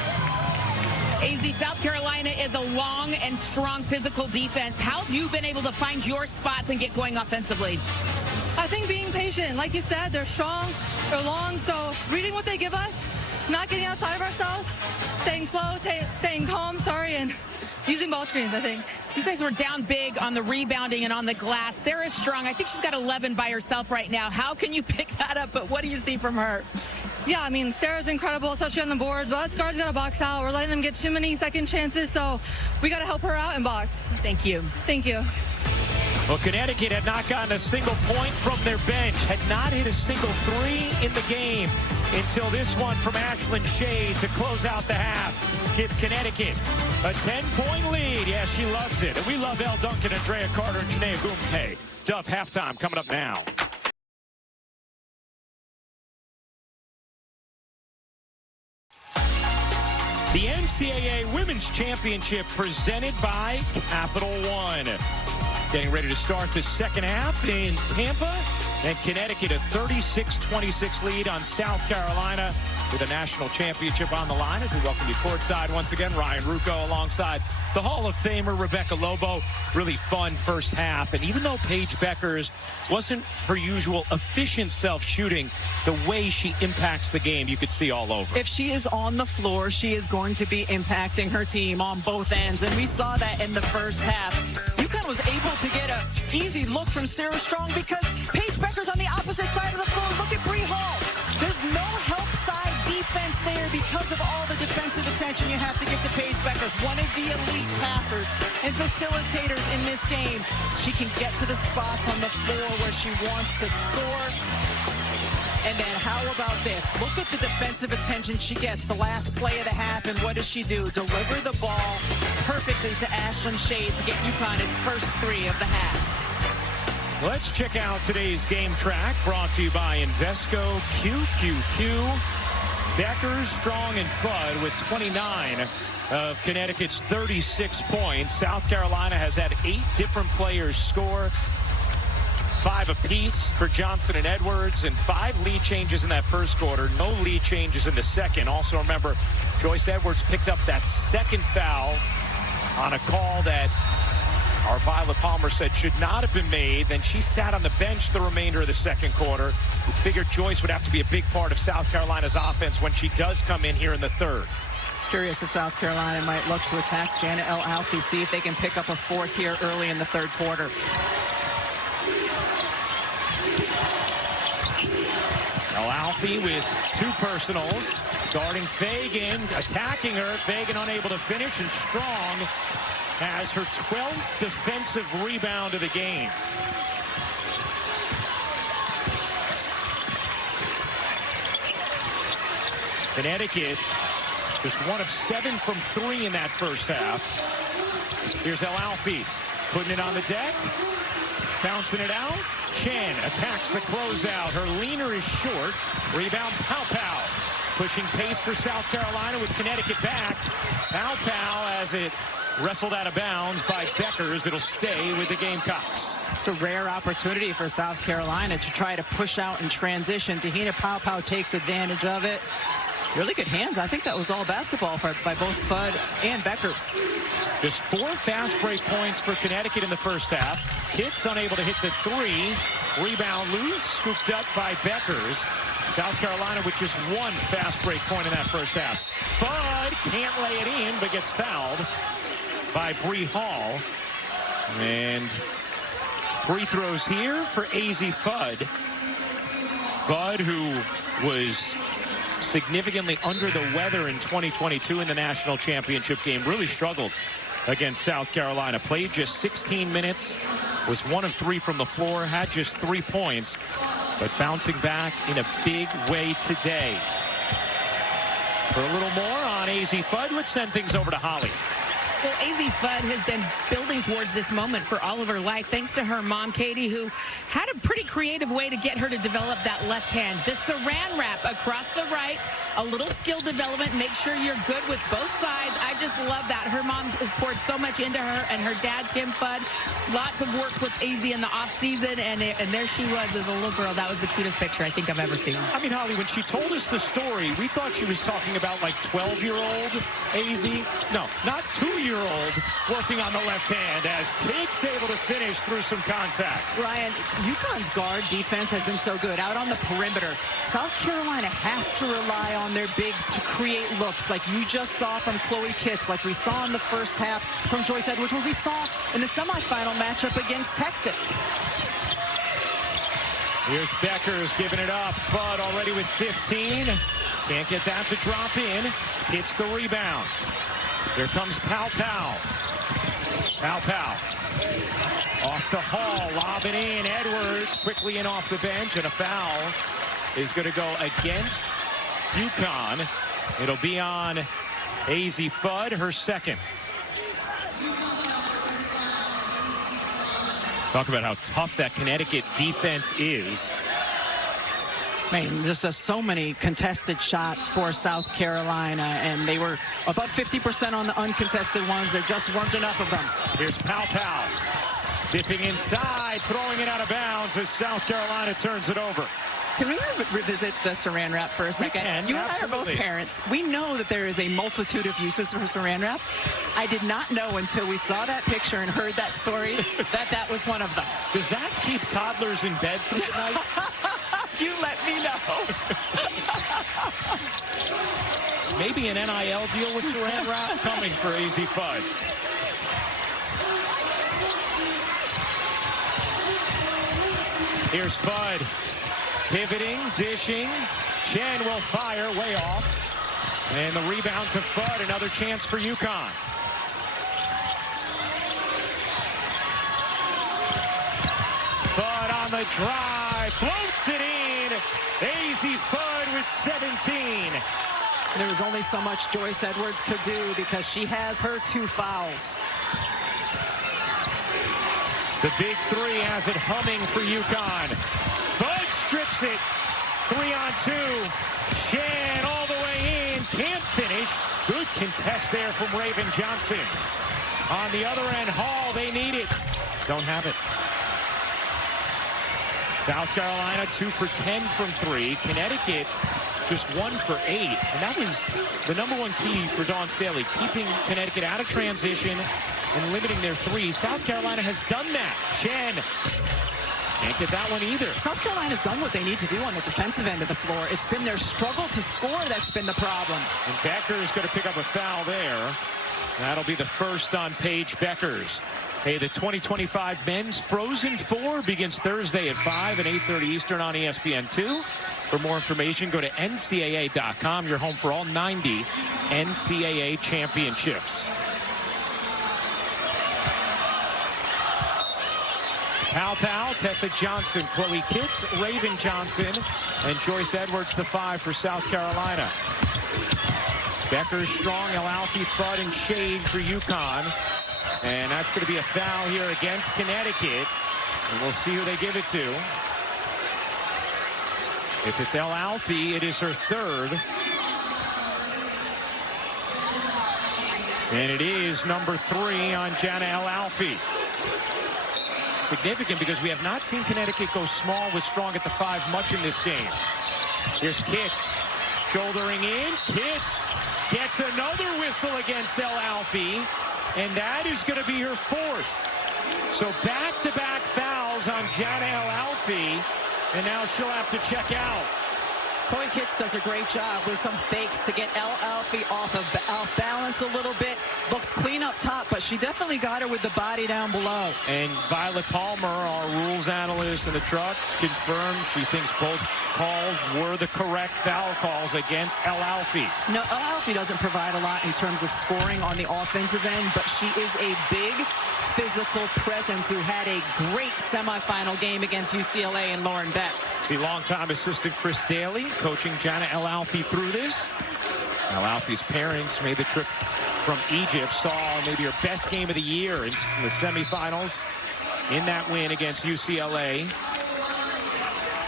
Azzi, South Carolina is a long and strong physical defense. How have you been able to find your spots and get going offensively? I think being patient. Like you said, they're strong, they're long, so reading what they give us, not getting outside of ourselves, staying slow, staying calm, and using ball screens, I think. You guys were down big on the rebounding and on the glass. Sarah's strong. I think she's got 11 by herself right now. How can you pick that up? But what do you see from her? Yeah, I mean, Sarah's incredible, especially on the boards. But us guards got to box out. We're letting them get too many second chances, so we got to help her out and box. Thank you. Thank you. Well, Connecticut had not gotten a single point from their bench, had not hit a single three in the game until this one from Ashlyn Shade to close out the half. Give Connecticut a 10-point lead. Yeah, she loves it. And we love Elle Duncan, Andrea Carter, and Janae Gumpe. Dove halftime coming up now. The NCAA Women's Championship presented by Capital One. Getting ready to start the second half in Tampa. And Connecticut a 36-26 lead on South Carolina with a national championship on the line as we welcome you courtside once again. Ryan Ruocco alongside the Hall of Famer Rebecca Lobo. Really fun first half. And even though Paige Bueckers wasn't her usual efficient self shooting, the way she impacts the game you could see all over. If she is on the floor, she is going to be impacting her team on both ends. And we saw that in the first half. UConn was able to get an easy look from Sarah Strong because Paige Bueckers on the opposite side of the floor. Look at Bree Hall. There's no help side defense there because of all the defensive attention you have to give to Paige Bueckers, one of the elite passers and facilitators in this game. She can get to the spots on the floor where she wants to score. And then how about this? Look at the defensive attention she gets the last play of the half, and what does she do? Deliver the ball perfectly to Ashlyn Shade to get UConn its first three of the half. Let's check out today's game track brought to you by Invesco QQQ. Bueckers, Strong, and Fudd with 29 of Connecticut's 36 points. South Carolina has had 8 different players score. 5 apiece for Johnson and Edwards, and 5 lead changes in that first quarter. No lead changes in the second. Also remember, Joyce Edwards picked up that second foul on a call that our Violet Palmer said should not have been made. Then she sat on the bench the remainder of the second quarter. We figured Joyce would have to be a big part of South Carolina's offense when she does come in here in the third. Curious if South Carolina might look to attack Janet L. Alfie, see if they can pick up a fourth here early in the third quarter. Alfie with 2 personals, guarding Fagan, attacking her. Fagan unable to finish, and Strong has her 12th defensive rebound of the game. Connecticut just 1 of 7 from 3 in that first half. Here's El Alfie putting it on the deck, bouncing it out. Chen attacks the closeout. Her leaner is short. Rebound, Pow. Pushing pace for South Carolina with Connecticut back. Pow as it wrestled out of bounds by Bueckers. It'll stay with the Gamecocks. It's a rare opportunity for South Carolina to try to push out and transition. Tahina Pow takes advantage of it. Really good hands. I think that was all basketball by both Fudd and Bueckers. Just 4 fast break points for Connecticut in the first half. Hitz unable to hit the 3. Rebound loose, scooped up by Bueckers. South Carolina with just 1 fast break point in that first half. Fudd can't lay it in, but gets fouled by Bree Hall. And free throws here for Azzi Fudd. Fudd, who was significantly under the weather in 2022 in the national championship game, really struggled against South Carolina. Played just 16 minutes, was 1 of 3 from the floor, had just 3 points, but bouncing back in a big way today. For a little more on Azzi Fudd, let's send things over to Holly. Well, Azzi Fudd has been building towards this moment for all of her life, thanks to her mom, Katie, who had a pretty creative way to get her to develop that left hand. The saran wrap across the right, a little skill development, make sure you're good with both sides. I just love that. Her mom has poured so much into her, and her dad, Tim Fudd, lots of work with Azzi in the offseason, and there she was as a little girl. That was the cutest picture I think I've ever seen. I mean, Holly, when she told us the story, we thought she was talking about like 12-year-old Azzi. No, not 2-year-old working on the left hand as Paige able to finish through some contact. Ryan, UConn's guard defense has been so good out on the perimeter. South Carolina has to rely on their bigs to create looks like you just saw from Chloe Kitts, like we saw in the first half from Joyce Edwards, what we saw in the semifinal matchup against Texas. Here's Bueckers giving it up. Fudd already with 15. Can't get that to drop in. Hits the rebound. Here comes Pow Pow. Pow Pow. Off to Hall. Lobbing in. Edwards quickly in off the bench. And a foul is going to go against UConn. It'll be on Azzi Fudd, her second. Talk about how tough that Connecticut defense is. Man, just so many contested shots for South Carolina, and they were above 50% on the uncontested ones. There just weren't enough of them. Here's Pow Pow. Dipping inside, throwing it out of bounds as South Carolina turns it over. Can we revisit the saran wrap for a second? You and I are both parents. We know that there is a multitude of uses for saran wrap. I did not know until we saw that picture and heard that story that was one of them. Does that keep toddlers in bed through the night? You let me know. Maybe an NIL deal with saran wrap coming for Azzi Fudd. Here's Fudd. Pivoting, dishing. Chen will fire way off. And the rebound to Fudd. Another chance for UConn. Fudd on the drive. Floats it in. Azzi Fudd with 17. There was only so much Joyce Edwards could do because she has her 2 fouls. The big three has it humming for UConn. Fudd strips it. 3-on-2. Chen all the way in. Can't finish. Good contest there from Raven Johnson. On the other end, Hall, they need it. Don't have it. South Carolina 2 for 10 from 3. Connecticut just 1 for 8. And that was the #1 key for Dawn Staley, keeping Connecticut out of transition and limiting their threes. South Carolina has done that. Chen can't get that one either. South Carolina's done what they need to do on the defensive end of the floor. It's been their struggle to score that's been the problem. And Bueckers going to pick up a foul there. That'll be the first on Paige Bueckers. Hey, the 2025 Men's Frozen Four begins Thursday at 5 and 8:30 Eastern on ESPN2. For more information, go to NCAA.com. Your home for all 90 NCAA championships. Pow Pow, Tessa Johnson, Chloe Kitts, Raven Johnson, and Joyce Edwards, the 5 for South Carolina. Bueckers strong, Al-Alfi, Fudd, and Shade for UConn. And that's going to be a foul here against Connecticut. And we'll see who they give it to. If it's Al-Alfi, it is her 3rd. And it is number 3 on Jana Al-Alfi. Significant because we have not seen Connecticut go small with strong at the 5 much in this game. Here's Kitts shouldering in. Kitts gets another whistle against Al-Alfi, and that is going to be her 4th. So back-to-back fouls on Jana Al-Alfi, and now she'll have to check out. Chloe Kitts does a great job with some fakes to get Al-Alfi off balance a little bit. Looks clean up top, but she definitely got her with the body down below. And Violet Palmer, our rules analyst in the truck, confirmed she thinks both calls were the correct foul calls against Al-Alfi. No, Al-Alfi doesn't provide a lot in terms of scoring on the offensive end, but she is a big physical presence who had a great semifinal game against UCLA and Lauren Betts. See longtime assistant Chris Daly coaching Jana Al-Alfi through this. Now, Alfie's parents made the trip from Egypt, saw maybe her best game of the year in the semifinals in that win against UCLA.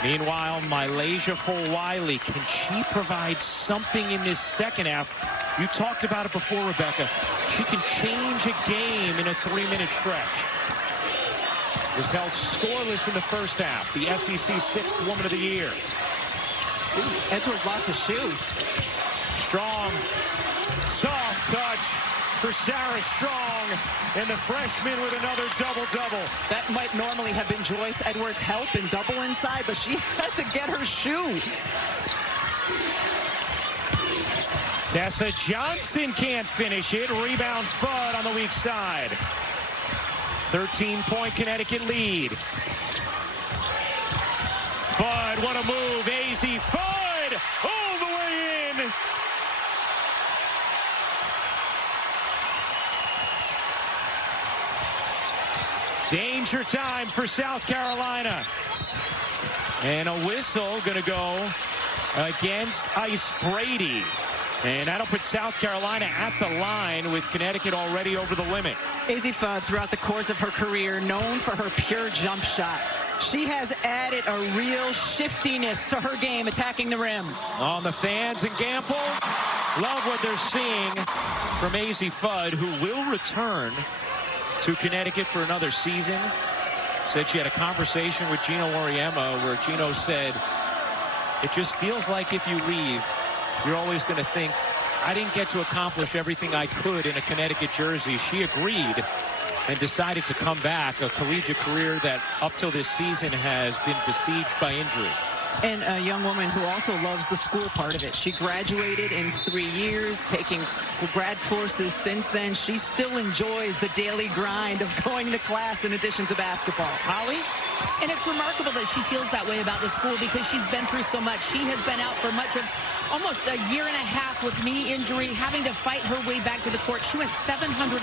Meanwhile, Malaysia Fulwiley, can she provide something in this second half? You talked about it before, Rebecca. She can change a game in a 3-minute stretch. Was held scoreless in the first half. The SEC 6th Woman of the Year. Ooh, Edwards lost a shoe. Strong, soft touch for Sarah Strong, and the freshman with another double-double. That might normally have been Joyce Edwards' help in double inside, but she had to get her shoe. Tessa Johnson can't finish it. Rebound Fudd on the weak side. 13-point Connecticut lead. Fudd, what a move. Azzi, Fudd, all the way in. Danger time for South Carolina. And a whistle going to go against Ice Brady. And that'll put South Carolina at the line with Connecticut already over the limit. Azzi Fudd, throughout the course of her career, known for her pure jump shot. She has added a real shiftiness to her game, attacking the rim. On the fans and Gamble, love what they're seeing from Azzi Fudd, who will return to Connecticut for another season. Said she had a conversation with Gino Auriemma where Gino said, it just feels like if you leave, you're always going to think, I didn't get to accomplish everything I could in a Connecticut jersey. She agreed and decided to come back, a collegiate career that up till this season has been besieged by injury. And a young woman who also loves the school part of it. She graduated in 3 years, taking grad courses since then. She still enjoys the daily grind of going to class in addition to basketball. Holly? And it's remarkable that she feels that way about the school because she's been through so much. She has been out for much of almost a year and a half with knee injury, having to fight her way back to the court. She went 728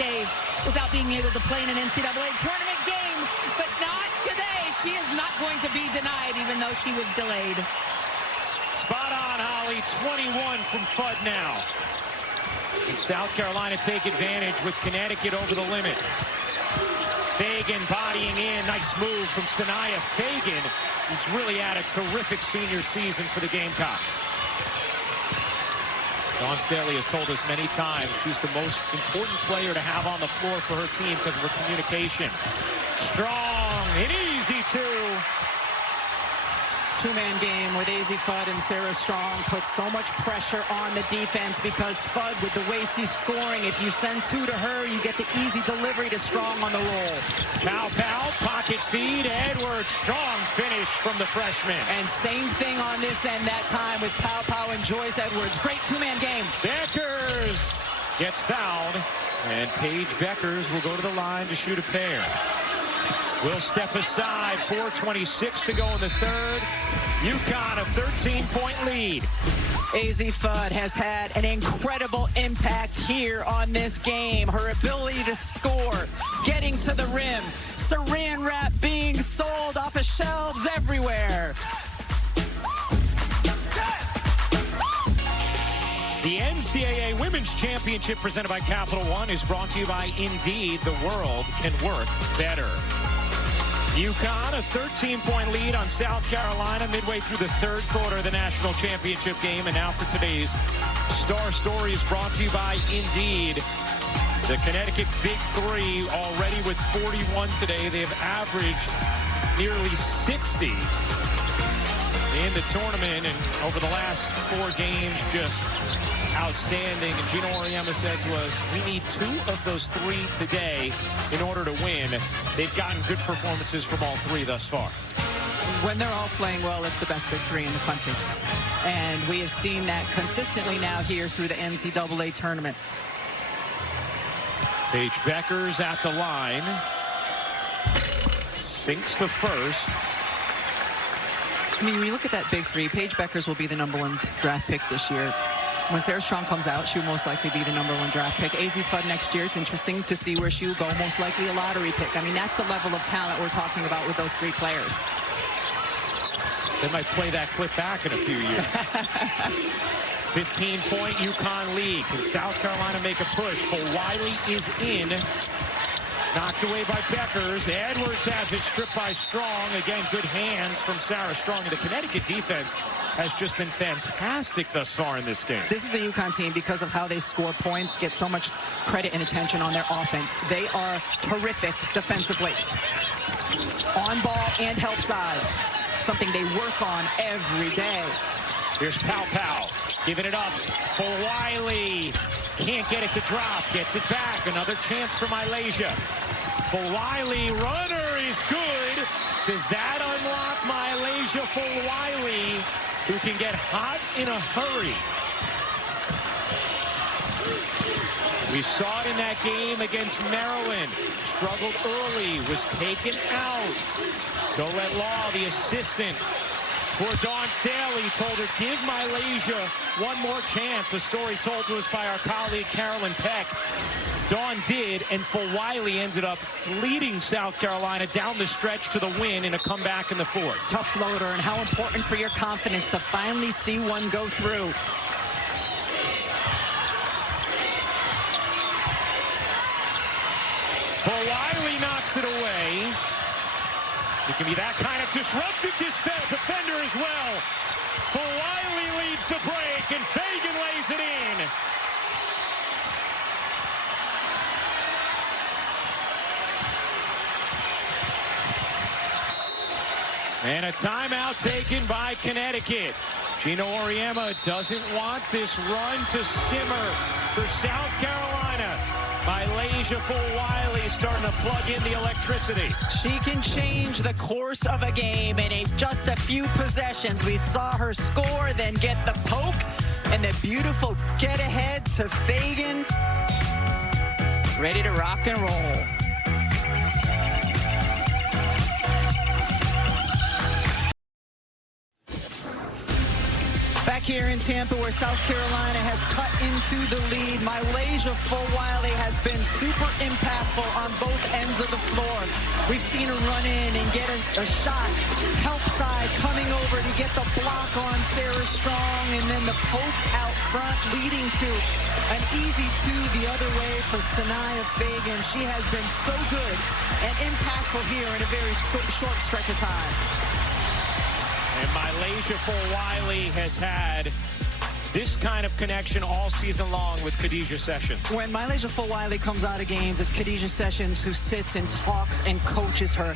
days without being able to play in an NCAA tournament game, but not today. She is not going to be denied, even though she was delayed. Spot on, Holly. 21 from Fudd now. And South Carolina take advantage with Connecticut over the limit. Fagan bodying in. Nice move from Sanaya Fagan, who's really had a terrific senior season for the Gamecocks. Dawn Staley has told us many times she's the most important player to have on the floor for her team because of her communication. Strong and easy too. Two-man game with Azzi Fudd and Sarah Strong puts so much pressure on the defense because Fudd, with the way she's scoring, if you send two to her, you get the easy delivery to Strong on the roll. Pow, pocket feed, Edwards. Strong finish from the freshman. And same thing on this end that time with Pow and Joyce Edwards. Great two-man game. Bueckers gets fouled, and Paige Bueckers will go to the line to shoot a pair. Will step aside. 4:26 to go in the third. UConn a 13-point lead. Azzi Fudd has had an incredible impact here on this game. Her ability to score, getting to the rim, saran wrap being sold off of shelves everywhere. The NCAA Women's Championship presented by Capital One is brought to you by Indeed. The world can work better. UConn, a 13-point lead on South Carolina midway through the third quarter of the national championship game. And now for today's Star Stories brought to you by Indeed. The Connecticut Big Three already with 41 today. They have averaged nearly 60 in the tournament. And over the last 4 games, just outstanding. And Gino Auriemma said to us, we need 2 of those 3 today in order to win. They've gotten good performances from all 3 thus far. When they're all playing well, it's the best Big Three in the country. And we have seen that consistently now here through the NCAA tournament. Paige Bueckers at the line. Sinks the first. I mean, when you look at that Big Three, Paige Bueckers will be the #1 draft pick this year. When Sarah Strong comes out, she will most likely be the #1 draft pick. Azzi Fudd next year, it's interesting to see where she will go. Most likely a lottery pick. I mean, that's the level of talent we're talking about with those 3 players. They might play that clip back in a few years. 15-point UConn lead. Can South Carolina make a push? Wiley is in. Knocked away by Bueckers. Edwards has it stripped by Strong. Again, good hands from Sarah Strong. And the Connecticut defense has just been fantastic thus far in this game. This is the UConn team, because of how they score points, get so much credit and attention on their offense. They are terrific defensively. On ball and help side. Something they work on every day. Here's Pow. Giving it up for Wiley. Can't get it to drop. Gets it back. Another chance for Malaysia. For Wiley. Runner is good. Does that unlock Malaysia for Wiley, who can get hot in a hurry? We saw it in that game against Maryland. Struggled early. Was taken out. Colette Law, the assistant for Dawn Staley, told her, give Malaysia one more chance. A story told to us by our colleague Carolyn Peck. Dawn did, and Wiley ended up leading South Carolina down the stretch to the win in a comeback in the fourth. Tough floater, and how important for your confidence to finally see one go through. Wiley knocks it away. He can be that kind of disruptive defender as well. Wiley leads the break, and Fagan lays it in. And a timeout taken by Connecticut. Gino Auriemma doesn't want this run to simmer for South Carolina. Malaysia for Wiley starting to plug in the electricity. She can change the course of a game in just a few possessions. We saw her score, then get the poke, and the beautiful get ahead to Fagan. Ready to rock and roll. Here in Tampa, where South Carolina has cut into the lead. Malaysia Wiley has been super impactful on both ends of the floor. We've seen her run in and get a shot, help side, coming over to get the block on Sarah Strong, and then the poke out front, leading to an easy two the other way for Sanaya Fagan. She has been so good and impactful here in a very short stretch of time. And Malaysia for Wiley has had this kind of connection all season long with Khadijah Sessions. When Malaysia Wiley comes out of games, it's Khadijah Sessions who sits and talks and coaches her.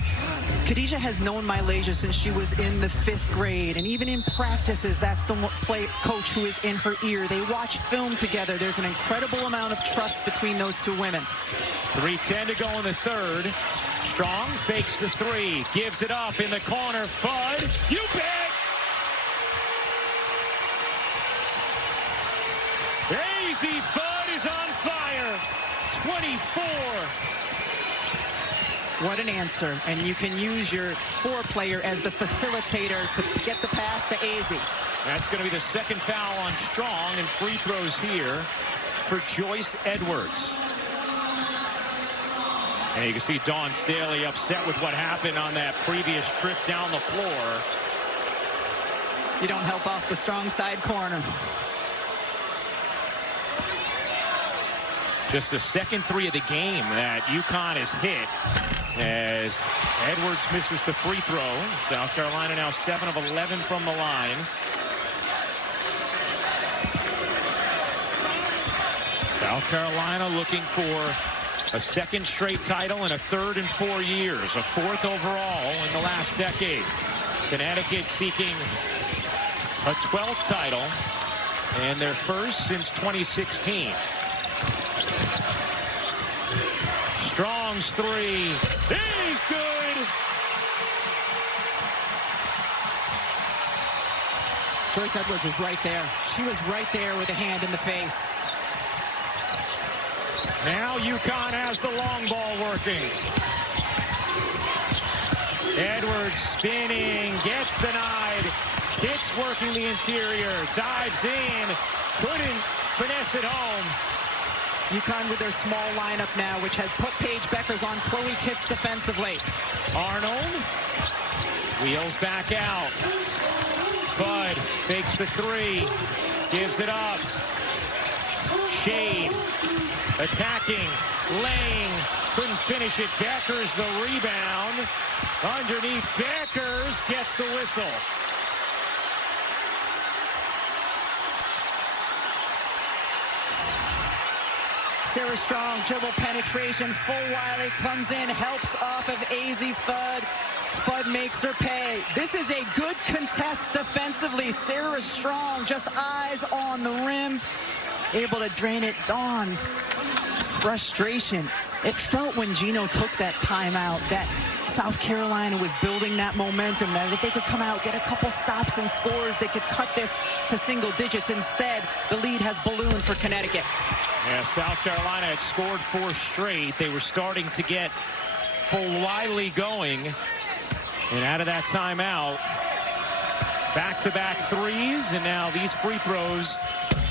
Khadijah has known Malaysia since she was in the 5th grade, and even in practices, that's the coach who is in her ear. They watch film together. There's an incredible amount of trust between those two women. 3:10 to go in the third. Strong fakes the three, gives it up in the corner. Fudd, you bet! Azzi Fudd is on fire. 24. What an answer. And you can use your 4-player as the facilitator to get the pass to Azzi. That's going to be the second foul on Strong, and free throws here for Joyce Edwards. And you can see Dawn Staley upset with what happened on that previous trip down the floor. You don't help off the strong side corner. Just the second three of the game that UConn has hit as Edwards misses the free throw. South Carolina now 7 of 11 from the line. South Carolina looking for a second straight title in a 3rd in 4 years, a 4th overall in the last decade. Connecticut seeking a 12th title and their first since 2016. Strong's three is good. Joyce Edwards was right there. She was right there with a hand in the face. Now UConn has the long ball working. Edwards spinning, gets denied. Hits working the interior, dives in, couldn't finesse it home. UConn with their small lineup now, which had put Paige Bueckers on Chloe Kitts defensively. Arnold wheels back out. Fudd fakes the three. Gives it up. Shade. Attacking. Laying. Couldn't finish it. Bueckers the rebound. Underneath. Bueckers gets the whistle. Sarah Strong, dribble penetration, full Wiley comes in, helps off of Azzi. Fudd makes her pay. This is a good contest defensively. Sarah Strong, just eyes on the rim, able to drain it. Dawn, frustration. It felt when Gino took that timeout that South Carolina was building that momentum, that if they could come out, get a couple stops and scores, they could cut this to single digits. Instead, the lead has ballooned for Connecticut. Yeah, South Carolina had scored 4 straight. They were starting to get full Wiley going. And out of that timeout, back-to-back threes, and now these free throws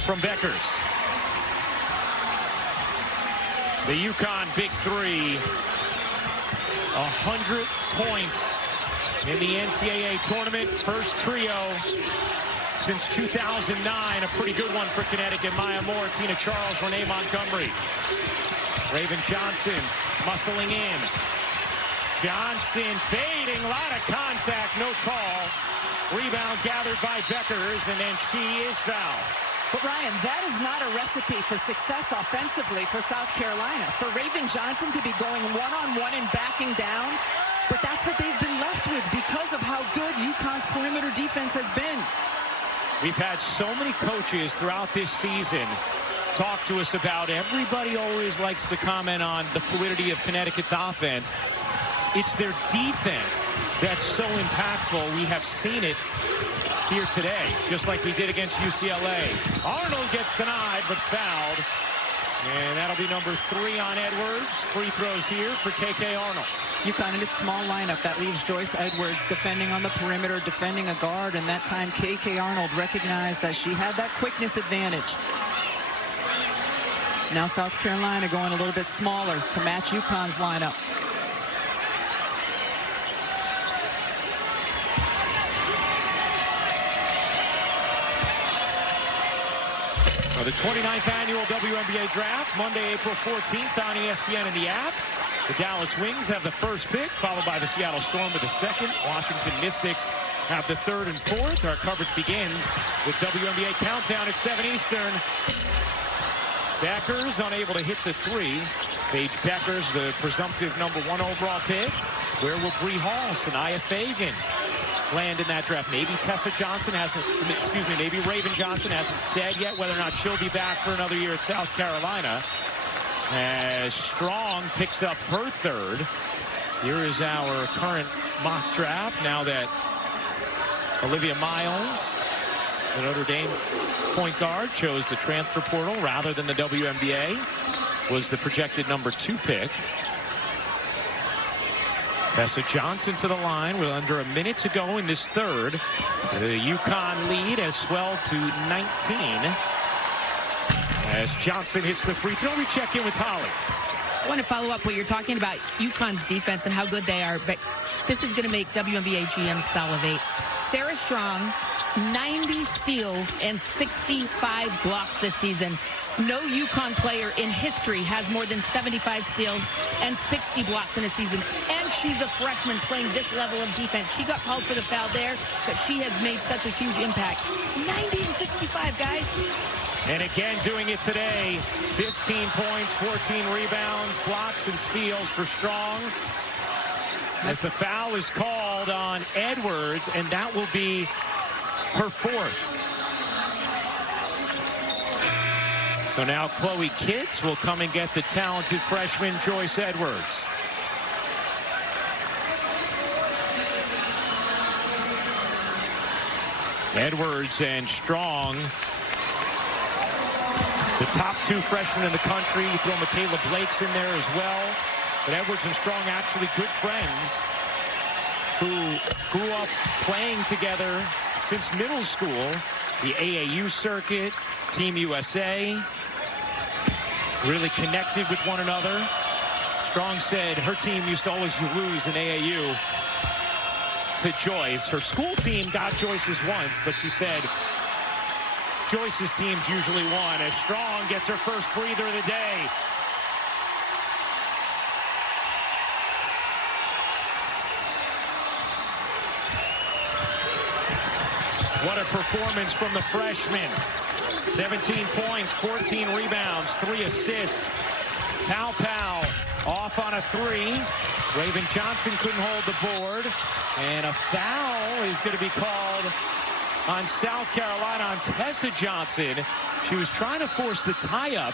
from Bueckers. The UConn big three, 100 points in the NCAA tournament. First trio since 2009, a pretty good one for Connecticut. Maya Moore, Tina Charles, Renee Montgomery. Raven Johnson muscling in. Johnson fading, a lot of contact, no call. Rebound gathered by Bueckers, and then she is fouled. But Ryan, that is not a recipe for success offensively for South Carolina. For Raven Johnson to be going one-on-one and backing down, but that's what they've been left with because of how good UConn's perimeter defense has been. We've had so many coaches throughout this season talk to us about, everybody always likes to comment on the fluidity of Connecticut's offense. It's their defense that's so impactful. We have seen it here today, just like we did against UCLA. Arnold gets denied, but fouled. And that'll be number 3 on Edwards. Free throws here for KK Arnold. UConn in its small lineup. That leaves Joyce Edwards defending on the perimeter, defending a guard. And that time, KK Arnold recognized that she had that quickness advantage. Now South Carolina going a little bit smaller to match UConn's lineup. The 29th annual WNBA draft, Monday, April 14th on ESPN and the app. The Dallas Wings have the first pick, followed by the Seattle Storm with the second. Washington Mystics have the 3rd and 4th. Our coverage begins with WNBA Countdown at 7 Eastern. Bueckers unable to hit the 3. Paige Bueckers, the presumptive number 1 overall pick. Where will Bree Hall, Sanaya Fagan land in that draft? Maybe Tessa Johnson hasn't, maybe Raven Johnson hasn't said yet whether or not she'll be back for another year at South Carolina. As Strong picks up her 3rd. Here is our current mock draft now that Olivia Miles, the Notre Dame point guard, chose the transfer portal rather than the WNBA, was the projected number 2 pick. Tessa Johnson to the line with under a minute to go in this 3rd. The UConn lead has swelled to 19. As Johnson hits the free throw, we check in with Holly. I want to follow up what you're talking about, UConn's defense and how good they are, but this is going to make WNBA GMs salivate. Sarah Strong, 90 steals and 65 blocks this season. No UConn player in history has more than 75 steals and 60 blocks in a season. And she's a freshman playing this level of defense. She got called for the foul there, but she has made such a huge impact. 90 and 65, guys. And again, doing it today. 15 points, 14 rebounds, blocks, and steals for Strong. As the foul is called on Edwards, and that will be her 4th. So now Chloe Kitts will come and get the talented freshman Joyce Edwards. Edwards and Strong, the top 2 freshmen in the country. You throw Michaela Blake's in there as well. But Edwards and Strong actually good friends who grew up playing together since middle school. The AAU circuit, Team USA, really connected with one another. Strong said her team used to always lose in AAU to Joyce. Her school team got Joyce's once, but she said Joyce's teams usually won, as Strong gets her first breather of the day. What a performance from the freshman. 17 points, 14 rebounds, 3 assists. Pow off on a 3. Raven Johnson couldn't hold the board. And a foul is going to be called on South Carolina on Tessa Johnson. She was trying to force the tie-up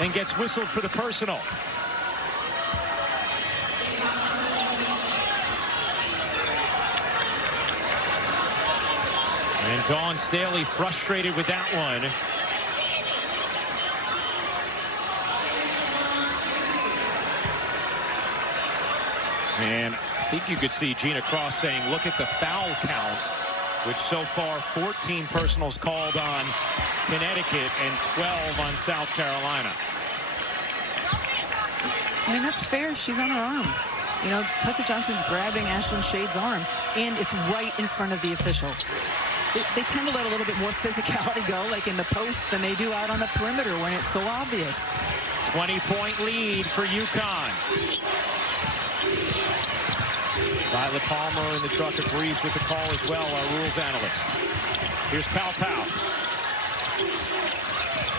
and gets whistled for the personal. And Dawn Staley frustrated with that one. And I think you could see Gina Cross saying, look at the foul count, which so far 14 personals called on Connecticut and 12 on South Carolina. I mean, that's fair. She's on her arm. You know, Tessa Johnson's grabbing Ashlyn Shade's arm, and it's right in front of the official. They tend to let a little bit more physicality go, like in the post, than they do out on the perimeter when it's so obvious. 20-point lead for UConn. Violet Palmer in the truck agrees with the call as well, our rules analyst. Here's Pow.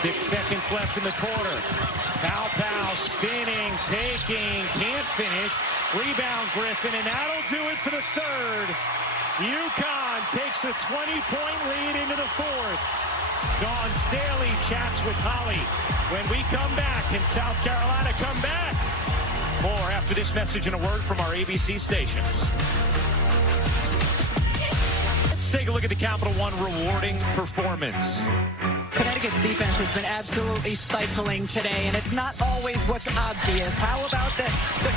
6 seconds left in the quarter. Pow spinning, taking, can't finish. Rebound Griffin, and that'll do it for the third. UConn takes a 20-point lead into the fourth. Dawn Staley chats with Holly. When we come back, can South Carolina come back? More after this message and a word from our ABC stations. Let's take a look at the Capital One rewarding performance. Connecticut's defense has been absolutely stifling today, and it's not always what's obvious. How about the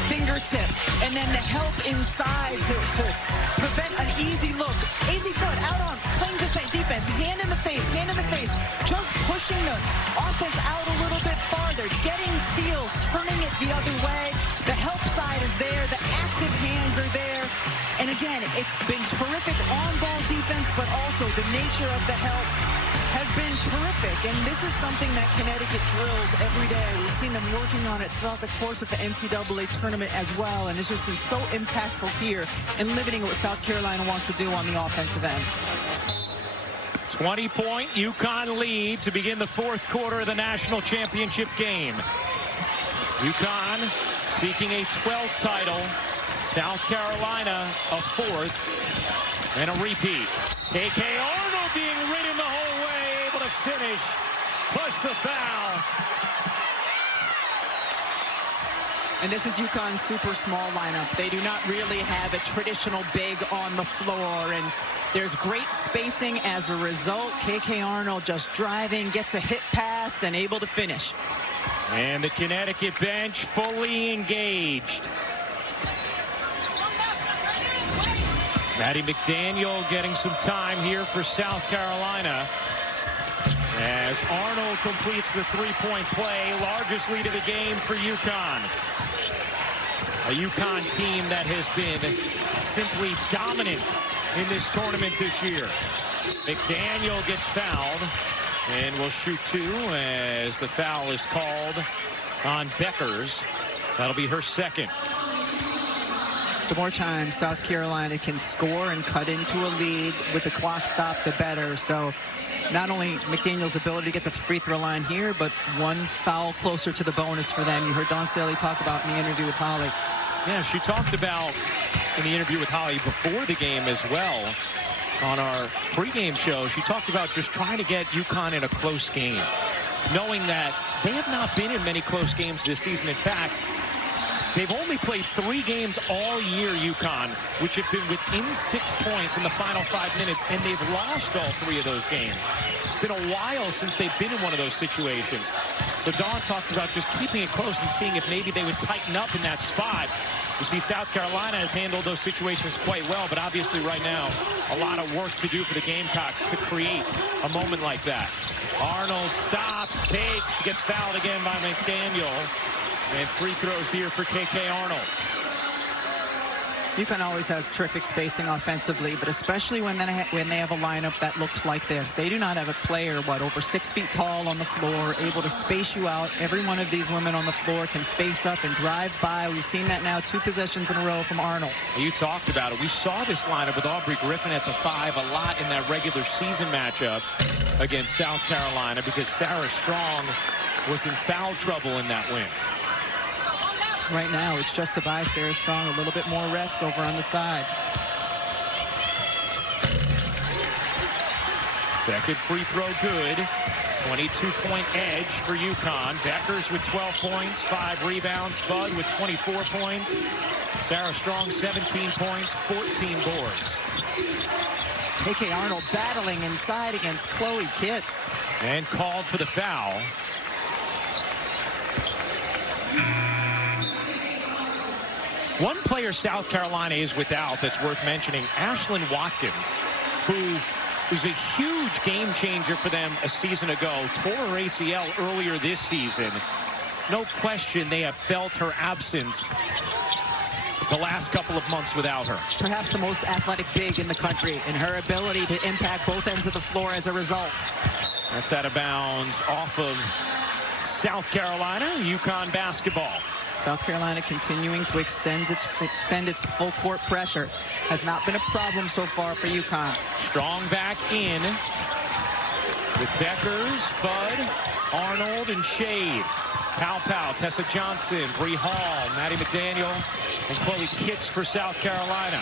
fingertip and then the help inside to prevent an easy look? Azzi Fudd out on playing defense, hand in the face, just pushing the offense out a little bit farther, getting steals, turning it the other way. The help side is there, the active hands are there. And again, it's been terrific on-ball defense, but also the nature of the help has been terrific, and this is something that Connecticut drills every day. We've seen them working on it throughout the course of the NCAA tournament as well, and it's just been so impactful here and limiting what South Carolina wants to do on the offensive end. 20-point UConn lead to begin the fourth quarter of the national championship game. UConn seeking a 12th title. South Carolina a 4th. And a repeat. KK Arnold being ridden the whole way, able to finish, plus the foul. And this is UConn's super small lineup. They do not really have a traditional big on the floor, and there's great spacing as a result. KK Arnold just driving, gets a hit pass, and able to finish. And the Connecticut bench fully engaged. Maddie McDaniel getting some time here for South Carolina as Arnold completes the three-point play. Largest lead of the game for UConn. A UConn team that has been simply dominant in this tournament this year. McDaniel gets fouled and will shoot 2 as the foul is called on Bueckers. That'll be her second. The more times South Carolina can score and cut into a lead with the clock stopped, the better. So not only McDaniel's ability to get the free throw line here, but one foul closer to the bonus for them. You heard Dawn Staley talk about in the interview with Holly. Yeah, she talked about in the interview with Holly before the game as well. On our pregame show, she talked about just trying to get UConn in a close game, knowing that they have not been in many close games this season. In fact, they've only played 3 games all year, UConn, which have been within 6 points in the final 5 minutes, and they've lost all 3 of those games. It's been a while since they've been in one of those situations. So Dawn talked about just keeping it close and seeing if maybe they would tighten up in that spot. You see, South Carolina has handled those situations quite well, but obviously right now, a lot of work to do for the Gamecocks to create a moment like that. Arnold stops, takes, gets fouled again by McDaniel. And free throws here for KK Arnold. UConn always has terrific spacing offensively, but especially when they have a lineup that looks like this. They do not have a player, over 6 feet tall on the floor, able to space you out. Every one of these women on the floor can face up and drive by. We've seen that now 2 possessions in a row from Arnold. You talked about it. We saw this lineup with Aubrey Griffin at the 5 a lot in that regular season matchup against South Carolina because Sarah Strong was in foul trouble in that win. Right now, it's just to buy Sarah Strong a little bit more rest over on the side. Second free throw good. 22-point edge for UConn. Bueckers with 12 points, 5 rebounds. Fudd with 24 points. Sarah Strong, 17 points, 14 boards. KK Arnold battling inside against Chloe Kitts. And called for the foul. One player South Carolina is without that's worth mentioning, Ashlyn Watkins, who was a huge game changer for them a season ago. Tore her ACL earlier this season. No question they have felt her absence the last couple of months without her. Perhaps the most athletic big in the country, and her ability to impact both ends of the floor as a result. That's out of bounds off of South Carolina. UConn basketball. South Carolina continuing to extend its full court pressure. Has not been a problem so far for UConn. Strong back in with Bueckers, Fudd, Arnold, and Shade. Pow, Tessa Johnson, Bree Hall, Maddie McDaniel, and Chloe Kitts for South Carolina.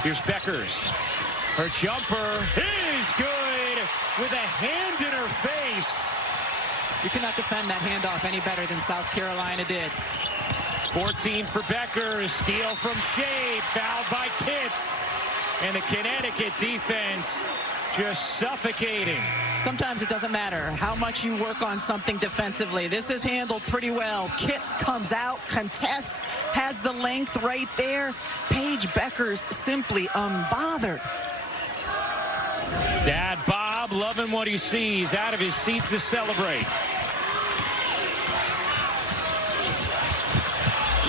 Here's Bueckers. Her jumper is good with a hand in her face. You cannot defend that handoff any better than South Carolina did. 14 for Bueckers. Steal from Shade. Fouled by Kitts. And the Connecticut defense just suffocating. Sometimes it doesn't matter how much you work on something defensively. This is handled pretty well. Kitts comes out, contests, has the length right there. Paige Bueckers simply unbothered. Dad Bob loving what he sees, out of his seat to celebrate.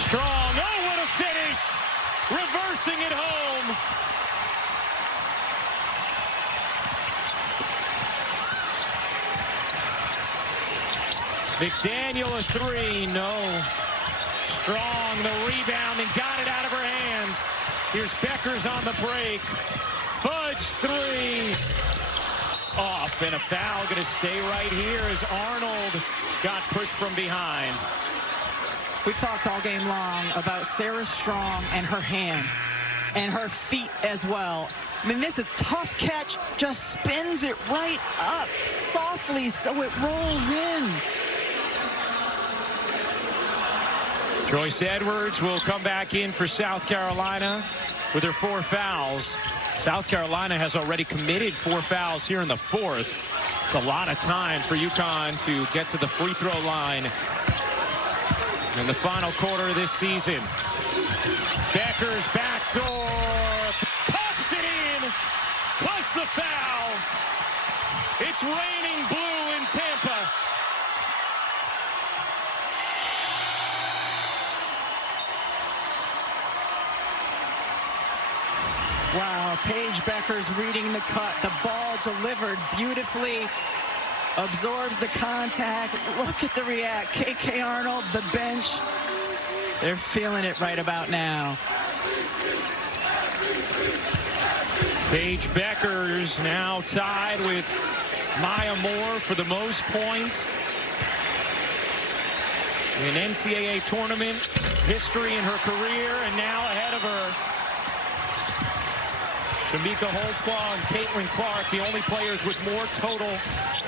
Strong, oh, what a finish! Reversing it home. McDaniel a 3, no. Strong, the rebound, and got it out of her hands. Here's Bueckers on the break. Fudge 3. Off, and a foul going to stay right here as Arnold got pushed from behind. We've talked all game long about Sarah Strong and her hands and her feet as well. I mean, this is a tough catch, just spins it right up softly so it rolls in. Joyce Edwards will come back in for South Carolina with her 4 fouls. South Carolina has already committed 4 fouls here in the 4th. It's a lot of time for UConn to get to the free throw line in the final quarter of this season. Bueckers backdoor, pops it in, plus the foul. It's raining blue in Tampa. Wow, Paige Bueckers reading the cut. The ball delivered beautifully. Absorbs the contact. Look at the react. KK Arnold, the bench. They're feeling it right about now. Paige Bueckers now tied with Maya Moore for the most points in NCAA tournament history in her career, and now ahead of her, Shamika Holtzclaw and Caitlin Clark, the only players with more total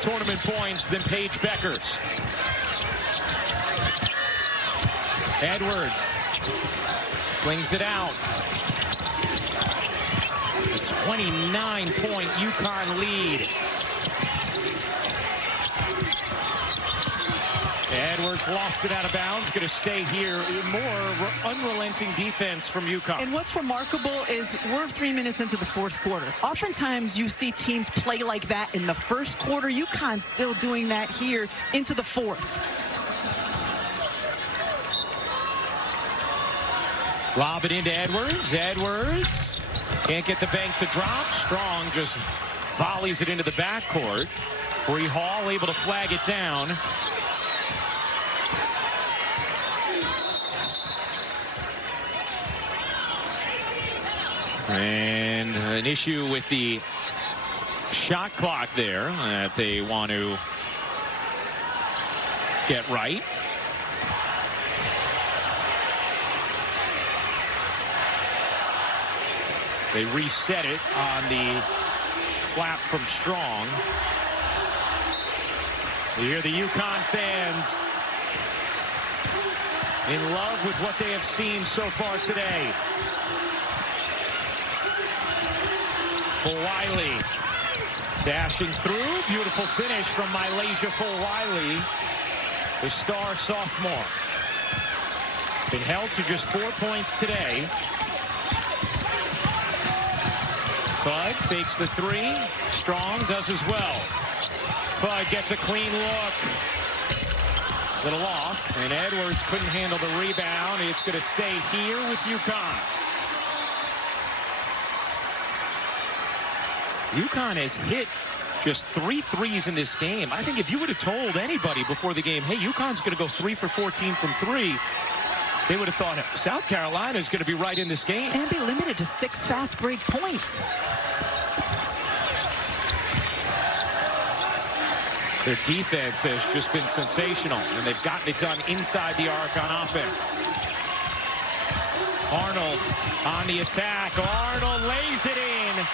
tournament points than Paige Bueckers. Edwards flings it out. A 29-point UConn lead. Edwards lost it out of bounds. Going to stay here. More unrelenting defense from UConn. And what's remarkable is we're 3 minutes into the 4th quarter. Oftentimes you see teams play like that in the 1st quarter. UConn's still doing that here into the 4th. Lob it into Edwards. Edwards can't get the bank to drop. Strong just volleys it into the backcourt. Bree Hall able to flag it down. And an issue with the shot clock there that they want to get right. They reset it on the slap from Strong. You hear the UConn fans in love with what they have seen so far today. Fulwiley dashing through. Beautiful finish from Malaysia Fulwiley, the star sophomore. Been held to just 4 points today. Fudd fakes the three. Strong does as well. Fudd gets a clean look. Little off, and Edwards couldn't handle the rebound. It's going to stay here with UConn. UConn has hit just 3 threes in this game. I think if you would have told anybody before the game, hey, UConn's going to go 3 for 14 from 3, they would have thought South Carolina is going to be right in this game. And be limited to 6 fast break points. Their defense has just been sensational, and they've gotten it done inside the arc on offense. Arnold on the attack. Arnold lays it in.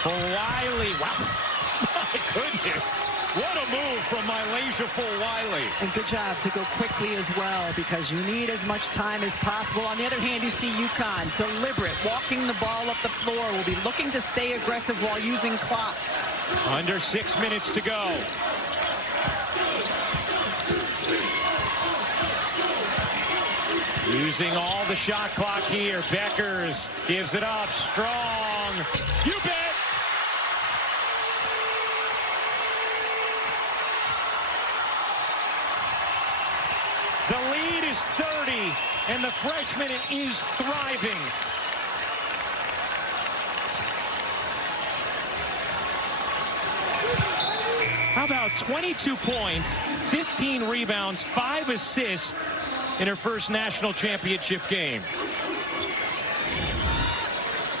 Fulwiley, wow, my goodness. What a move from Malaysia Fulwiley. And good job to go quickly as well, because you need as much time as possible. On the other hand, you see UConn deliberate, walking the ball up the floor. Will be looking to stay aggressive while using clock. Under 6 minutes to go. Using all the shot clock here. Bueckers gives it up. Strong. You bet. The lead is 30, and the freshman is thriving. How about 22 points, 15 rebounds, 5 assists in her first national championship game.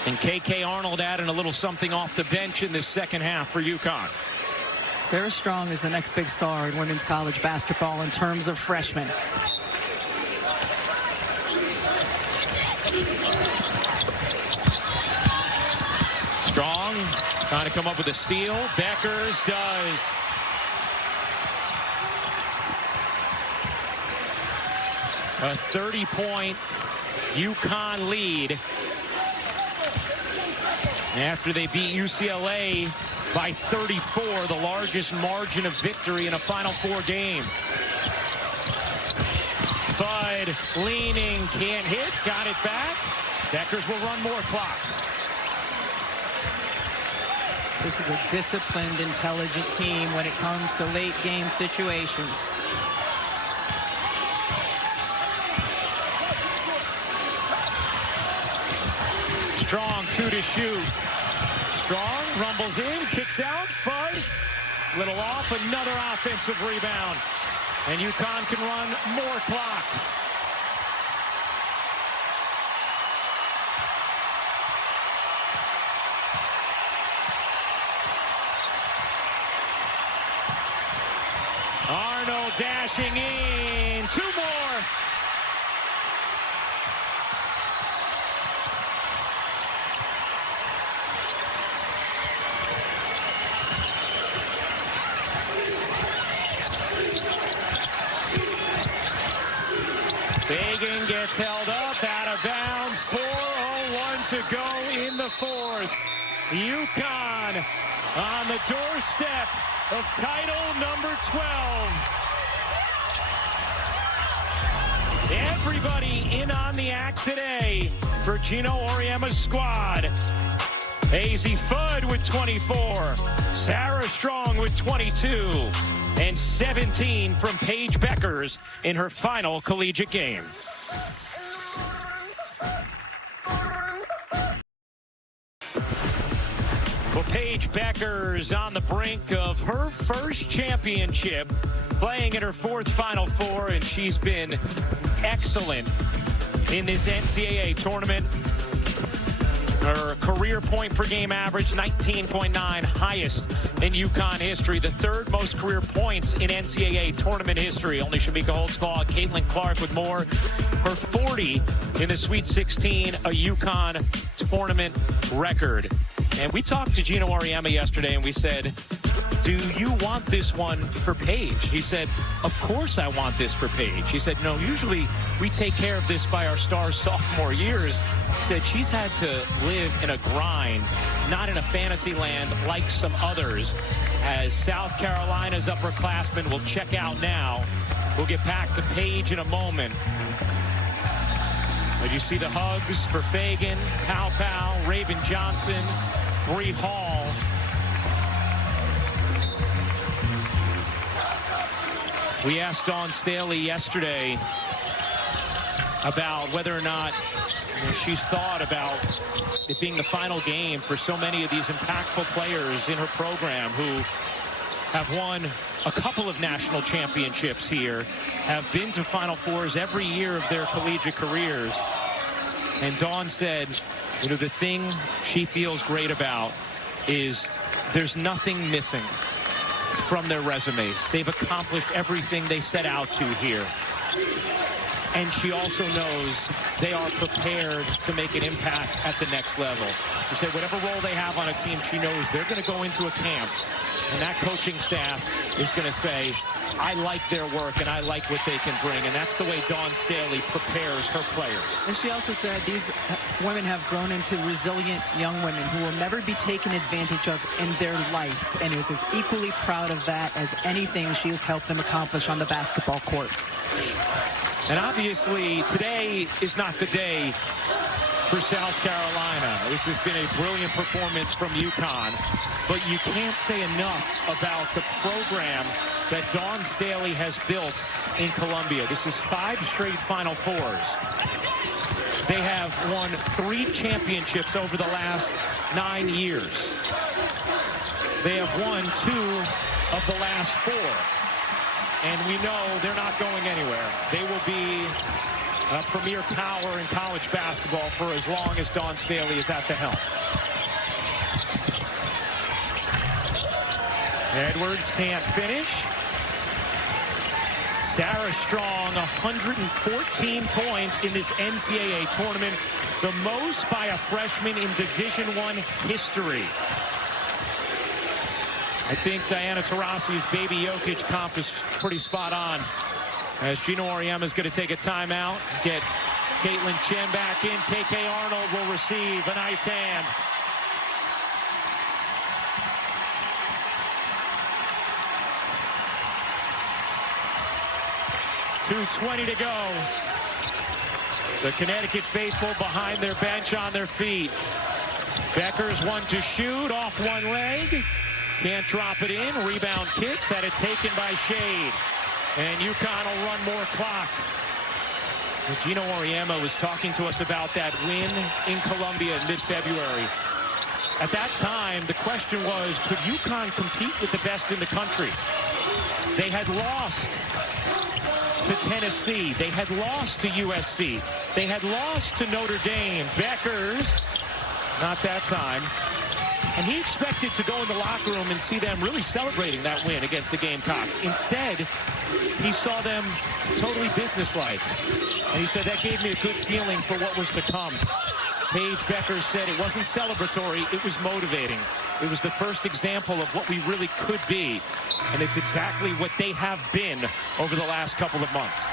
And KK Arnold adding a little something off the bench in this second half for UConn. Sarah Strong is the next big star in women's college basketball in terms of freshmen. Strong trying to come up with a steal. Bueckers does. A 30-point UConn lead after they beat UCLA by 34, the largest margin of victory in a Final Four game. Fudd leaning, can't hit, got it back. Bueckers will run more clock. This is a disciplined, intelligent team when it comes to late game situations. Strong, 2 to shoot. Strong rumbles in, kicks out. Fudd, little off, another offensive rebound. And UConn can run more clock. Arnold dashing in, 2 more. Fagan gets held up, out of bounds, 4:01 to go in the fourth. UConn on the doorstep of title number 12. Everybody in on the act today for Gino Auriemma's squad. Azzi Fudd with 24. Sarah Strong with 22. And 17 from Paige Bueckers in her final collegiate game. Well, Paige Bueckers on the brink of her first championship, playing in her fourth Final Four, and she's been excellent in this NCAA tournament. Her career point per game average, 19.9, highest in UConn history. The third most career points in NCAA tournament history. Only Shamika Holtzclaw, Caitlin Clark with more. Her 40 in the Sweet 16, a UConn tournament record. And we talked to Gino Auriemma yesterday, and we said, do you want this one for Paige? He said, of course I want this for Paige. He said, no, usually we take care of this by our stars' sophomore years. He said she's had to live in a grind, not in a fantasy land like some others. As South Carolina's upperclassmen will check out now. We'll get back to Paige in a moment. But you see the hugs for Fagan, Pow Pow, Raven Johnson, Bree Hall. We asked Dawn Staley yesterday about whether or not she's thought about it being the final game for so many of these impactful players in her program who have won a couple of national championships here, have been to Final Fours every year of their collegiate careers. And Dawn said, you know, the thing she feels great about is there's nothing missing from their resumes. They've accomplished everything they set out to here. And she also knows they are prepared to make an impact at the next level. She said whatever role they have on a team, she knows they're going to go into a camp, and that coaching staff is going to say, I like their work and I like what they can bring. And that's the way Dawn Staley prepares her players. And she also said these women have grown into resilient young women who will never be taken advantage of in their life, and is as equally proud of that as anything she has helped them accomplish on the basketball court. And obviously today is not the day for South Carolina. This has been a brilliant performance from UConn, but you can't say enough about the program that Dawn Staley has built in Columbia. This is 5 straight Final Fours. They have won 3 championships over the last 9 years. They have won 2 of the last 4. And we know they're not going anywhere. They will be a premier power in college basketball for as long as Dawn Staley is at the helm. Edwards can't finish. Sarah Strong, 114 points in this NCAA tournament, the most by a freshman in Division I history. I think Diana Taurasi's baby Jokic comp is pretty spot on. As Gino Auriemma is going to take a timeout, get Caitlin Chen back in. KK Arnold will receive a nice hand. .220 to go. The Connecticut faithful behind their bench on their feet. Bueckers one to shoot, off one leg. Can't drop it in. Rebound kicks. Had it taken by Shade. And UConn will run more clock. Gino Auriemma was talking to us about that win in Columbia in mid-February. At that time, the question was, could UConn compete with the best in the country? They had lost to Tennessee. They had lost to USC. They had lost to Notre Dame. Bueckers, not that time. And he expected to go in the locker room and see them really celebrating that win against the Gamecocks. Instead, he saw them totally businesslike. And he said, that gave me a good feeling for what was to come. Paige Bueckers said it wasn't celebratory, it was motivating. It was the first example of what we really could be. And it's exactly what they have been over the last couple of months.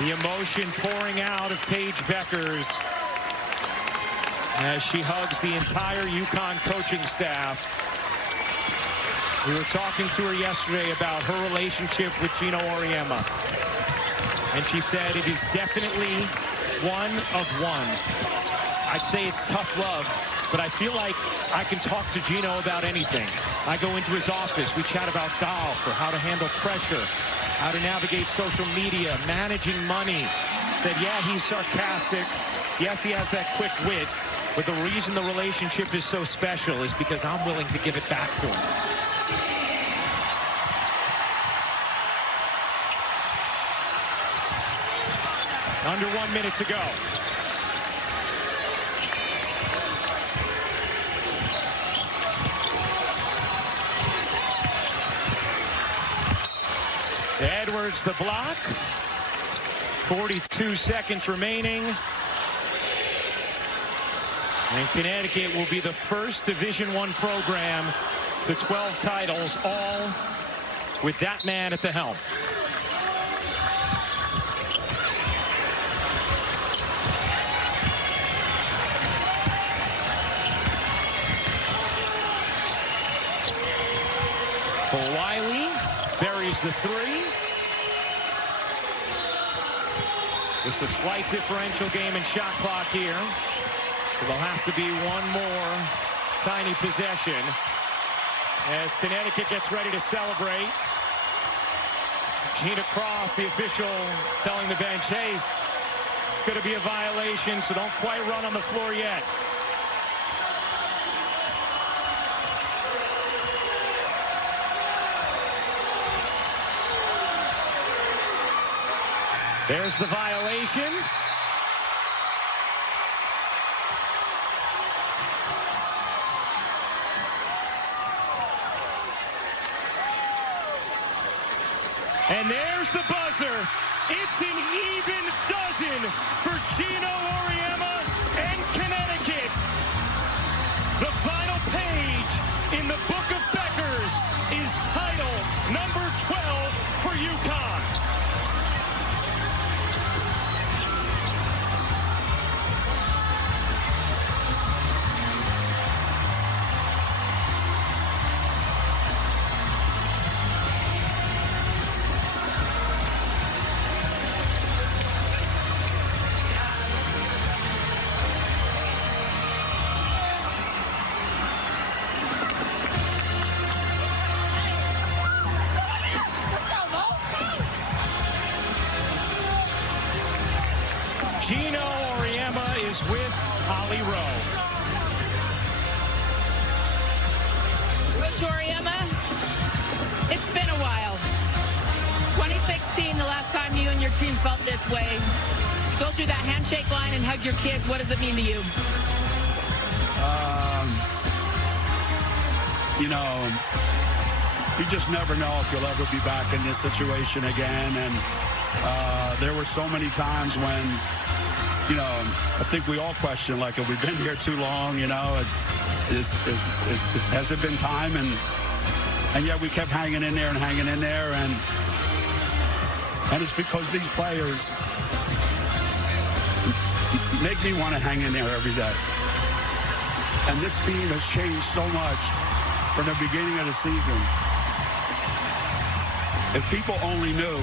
The emotion pouring out of Paige Bueckers as she hugs the entire UConn coaching staff. We were talking to her yesterday about her relationship with Gino Auriemma, and she said it is definitely one of one. I'd say it's tough love, but I feel like I can talk to Gino about anything. I go into his office, we chat about golf or how to handle pressure, how to navigate social media, managing money. Said, yeah, he's sarcastic. Yes, he has that quick wit. But the reason the relationship is so special is because I'm willing to give it back to him. Under 1 minute to go. Edwards the block. 42 seconds remaining. And Connecticut will be the first Division I program to 12 titles, all with that man at the helm. For Wiley, buries the three. Just a slight differential game and shot clock here. So there'll have to be one more tiny possession as Connecticut gets ready to celebrate. Gina Cross, the official, telling the bench, hey, it's going to be a violation, so don't quite run on the floor yet. There's the violation. And there's the buzzer. It's an even dozen for Gino Auriemma and Connecticut. The final page in the book of Bueckers is title number 12 for UConn. Gino Auriemma is with Holly Rowe. Coach Auriemma, it's been a while. 2016, the last time you and your team felt this way. Go through that handshake line and hug your kids. What does it mean to you? You know, you just never know if you'll ever be back in this situation again. And there were so many times when, you know, I think we all question, like, have we been here too long? You know, has it been time? And yet we kept hanging in there and hanging in there. And it's because these players make me want to hang in there every day. And this team has changed so much from the beginning of the season. If people only knew.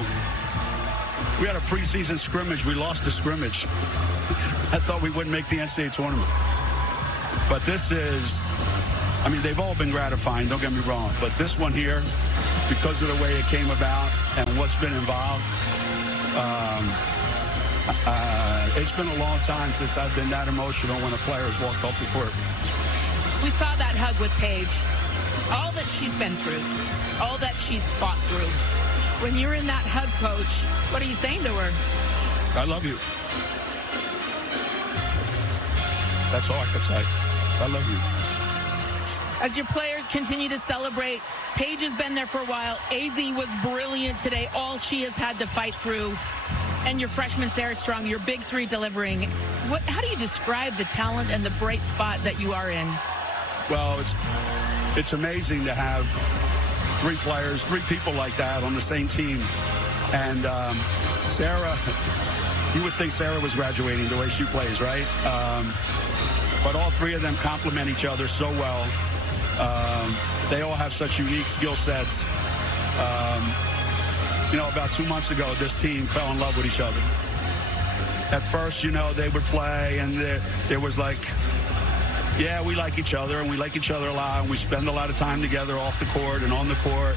We had a preseason scrimmage. We lost the scrimmage. I thought we wouldn't make the NCAA tournament. But this is, I mean, they've all been gratifying, don't get me wrong. But this one here, because of the way it came about and what's been involved, it's been a long time since I've been that emotional when a player has walked off the court. We saw that hug with Paige. All that she's been through, all that she's fought through. When you're in that hug, Coach, what are you saying to her? I love you. That's all I can say. I love you. As your players continue to celebrate, Paige has been there for a while. Azzi was brilliant today, all she has had to fight through. And your freshman, Sarah Strong, your big three delivering. How do you describe the talent and the bright spot that you are in? Well, it's amazing to have three players, three people like that on the same team And Sarah, you would think Sarah was graduating the way she plays, right? But all three of them complement each other so well. They all have such unique skill sets. You know, about 2 months ago, this team fell in love with each other. At first, you know, they would play, and there was like, yeah, we like each other, and we like each other a lot, and we spend a lot of time together off the court and on the court.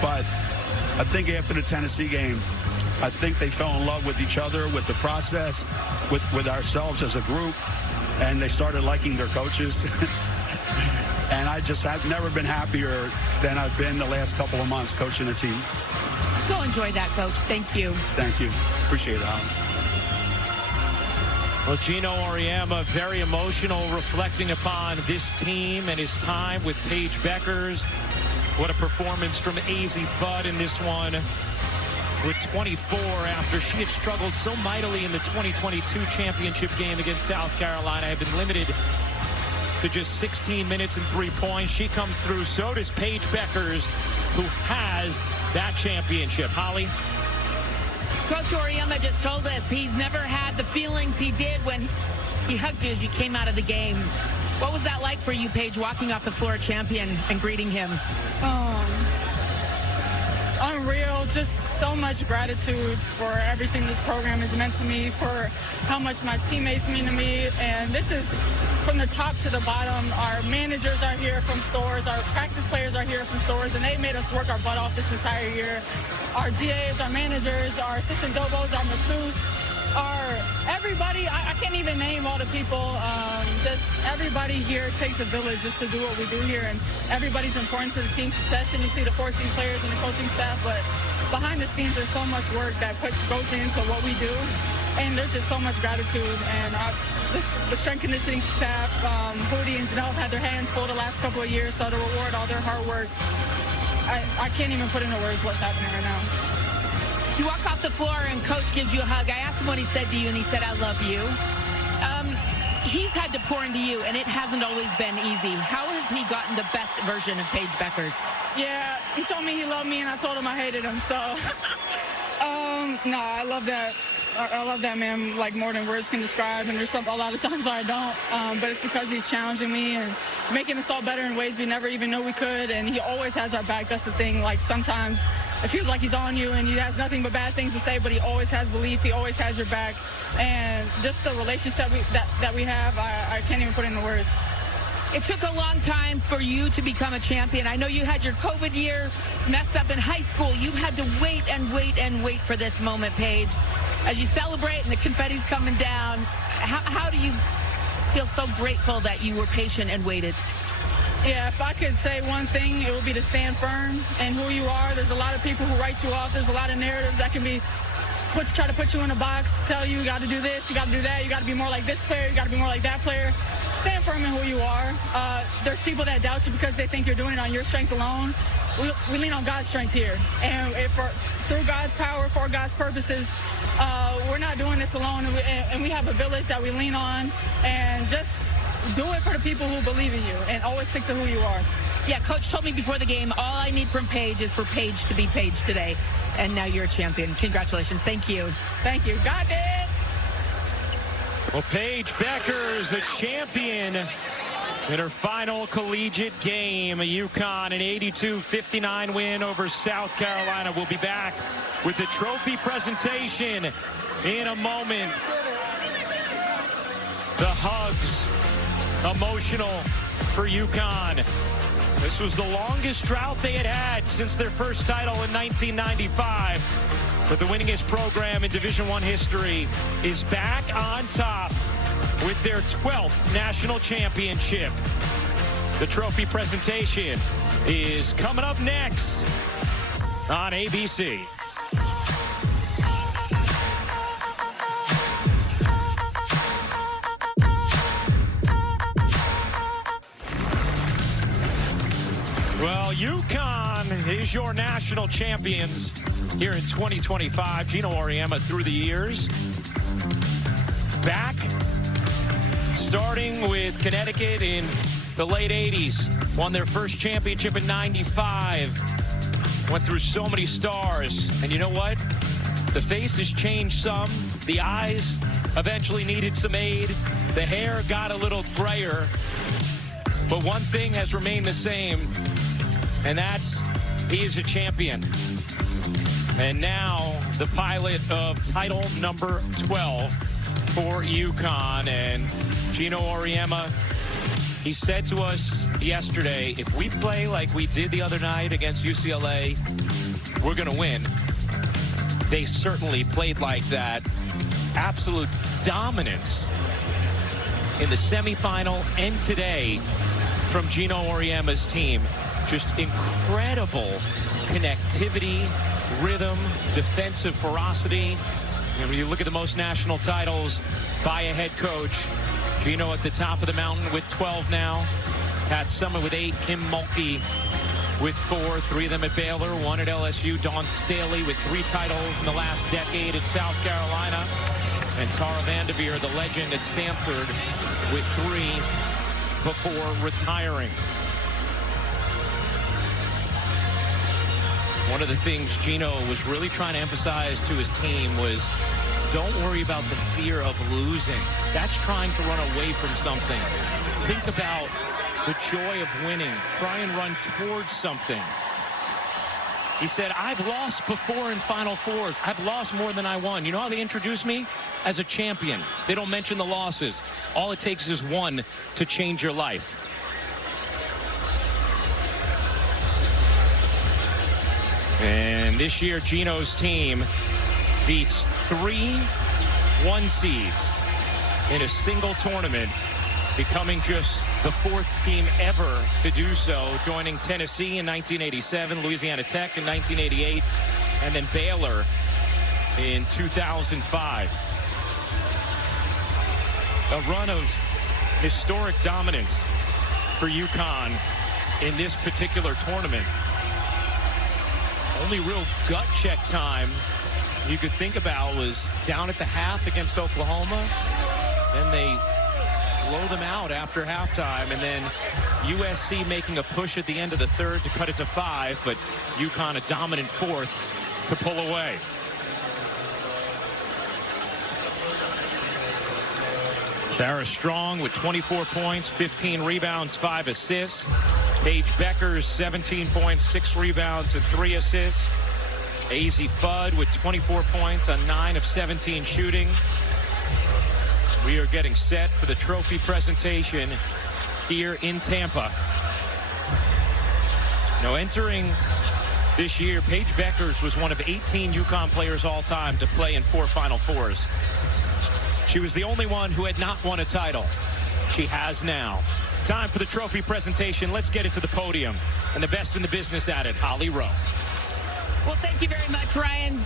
But I think after the Tennessee game, I think they fell in love with each other, with the process, with ourselves as a group, and they started liking their coaches. And I've never been happier than I've been the last couple of months coaching a team. Go enjoy that, Coach. Thank you. Thank you. Appreciate it, Holly. Well, Gino Auriemma, very emotional, reflecting upon this team and his time with Paige Bueckers. What a performance from Azzi Fudd in this one with 24 after she had struggled so mightily in the 2022 championship game against South Carolina, had been limited to just 16 minutes and 3 points. She comes through. So does Paige Bueckers, who has that championship. Holly? Coach Auriemma just told us he's never had the feelings he did when he hugged you as you came out of the game. What was that like for you, Paige, walking off the floor champion and greeting him? Unreal. Just so much gratitude for everything this program has meant to me, for how much my teammates mean to me. And this is from the top to the bottom. Our managers are here from stores. Our practice players are here from stores, and they made us work our butt off this entire year. Our GAs, our managers, our assistant dobos, our masseuse, everybody. I can't even name all the people. Just everybody here takes a village just to do what we do here, and everybody's important to the team's success. And you see the 14 players and the coaching staff, but behind the scenes, there's so much work that goes into what we do, and there's just so much gratitude. And the strength conditioning staff, Fudd and Janelle, have had their hands full the last couple of years, so to reward all their hard work, I can't even put into words what's happening right now. You walk off the floor and Coach gives you a hug. I asked him what he said to you, and he said, I love you. He's had to pour into you, and it hasn't always been easy. How has he gotten the best version of Paige Bueckers? Yeah, he told me he loved me, and I told him I hated him. So, no, I love that. I love that man like more than words can describe, and there's a lot of times I don't, but it's because he's challenging me and making us all better in ways we never even knew we could, and he always has our back. That's the thing. Like, sometimes it feels like he's on you and he has nothing but bad things to say, but he always has belief. He always has your back, and just the relationship that we have, I can't even put into words. It took a long time for you to become a champion. I know you had your COVID year messed up in high school. You've had to wait and wait and wait for this moment, Paige. As you celebrate and the confetti's coming down, how do you feel so grateful that you were patient and waited? Yeah, if I could say one thing, it would be to stand firm in who you are. There's a lot of people who write you off. There's a lot of narratives that can be try to put you in a box, tell you got to do this, you got to do that, you got to be more like this player, you got to be more like that player. Stand firm in who you are. There's people that doubt you because they think you're doing it on your strength alone. We lean on God's strength here, and through God's power, for God's purposes, we're not doing this alone, and we have a village that we lean on, and just do it for the people who believe in you, and always stick to who you are. Yeah, Coach told me before the game, all I need from Paige is for Paige to be Paige today, and now you're a champion. Congratulations. Thank you. Thank you. Got it. Well, Paige Bueckers, a champion in her final collegiate game. UConn, an 82-59 win over South Carolina. We'll be back with the trophy presentation in a moment. The hugs, emotional for UConn. This was the longest drought they had since their first title in 1995. But the winningest program in Division I history is back on top with their 12th national championship. The trophy presentation is coming up next on ABC. Well, UConn is your national champions here in 2025. Gino Auriemma through the years. Back, starting with Connecticut in the late 80s. Won their first championship in 95. Went through so many stars. And you know what? The face has changed some. The eyes eventually needed some aid. The hair got a little grayer. But one thing has remained the same, and that's he is a champion. And now the pilot of title number 12 for UConn. And Gino Auriemma, he said to us yesterday, if we play like we did the other night against UCLA, we're going to win. They certainly played like that. Absolute dominance in the semifinal and today from Gino Auriemma's team. Just incredible connectivity, rhythm, defensive ferocity. And when you look at the most national titles by a head coach, Gino at the top of the mountain with 12 now. Pat Summitt with 8. Kim Mulkey with 4. 3 of them at Baylor, 1 at LSU. Dawn Staley with 3 titles in the last decade at South Carolina. And Tara Vanderveer, the legend at Stanford, with 3 before retiring. One of the things Gino was really trying to emphasize to his team was, don't worry about the fear of losing. That's trying to run away from something. Think about the joy of winning. Try and run towards something. He said, I've lost before in Final Fours. I've lost more than I won. You know how they introduce me? As a champion. They don't mention the losses. All it takes is one to change your life. And this year, Gino's team beats 3 1 seeds in a single tournament, becoming just the 4th team ever to do so, joining Tennessee in 1987, Louisiana Tech in 1988, and then Baylor in 2005. A run of historic dominance for UConn in this particular tournament. Only real gut check time you could think about was down at the half against Oklahoma. Then they blow them out after halftime, and then USC making a push at the end of the 3rd to cut it to 5, but UConn a dominant 4th to pull away. Sarah Strong with 24 points, 15 rebounds, 5 assists. Paige Bueckers, 17 points, 6 rebounds, and 3 assists. Azzi Fudd with 24 points on 9 of 17 shooting. We are getting set for the trophy presentation here in Tampa. Now, entering this year, Paige Bueckers was one of 18 UConn players all time to play in 4 Final Fours. She was the only one who had not won a title. She has now. Time for the trophy presentation. Let's get it to the podium. And the best in the business at it, Holly Rowe. Well, thank you very much, Ryan.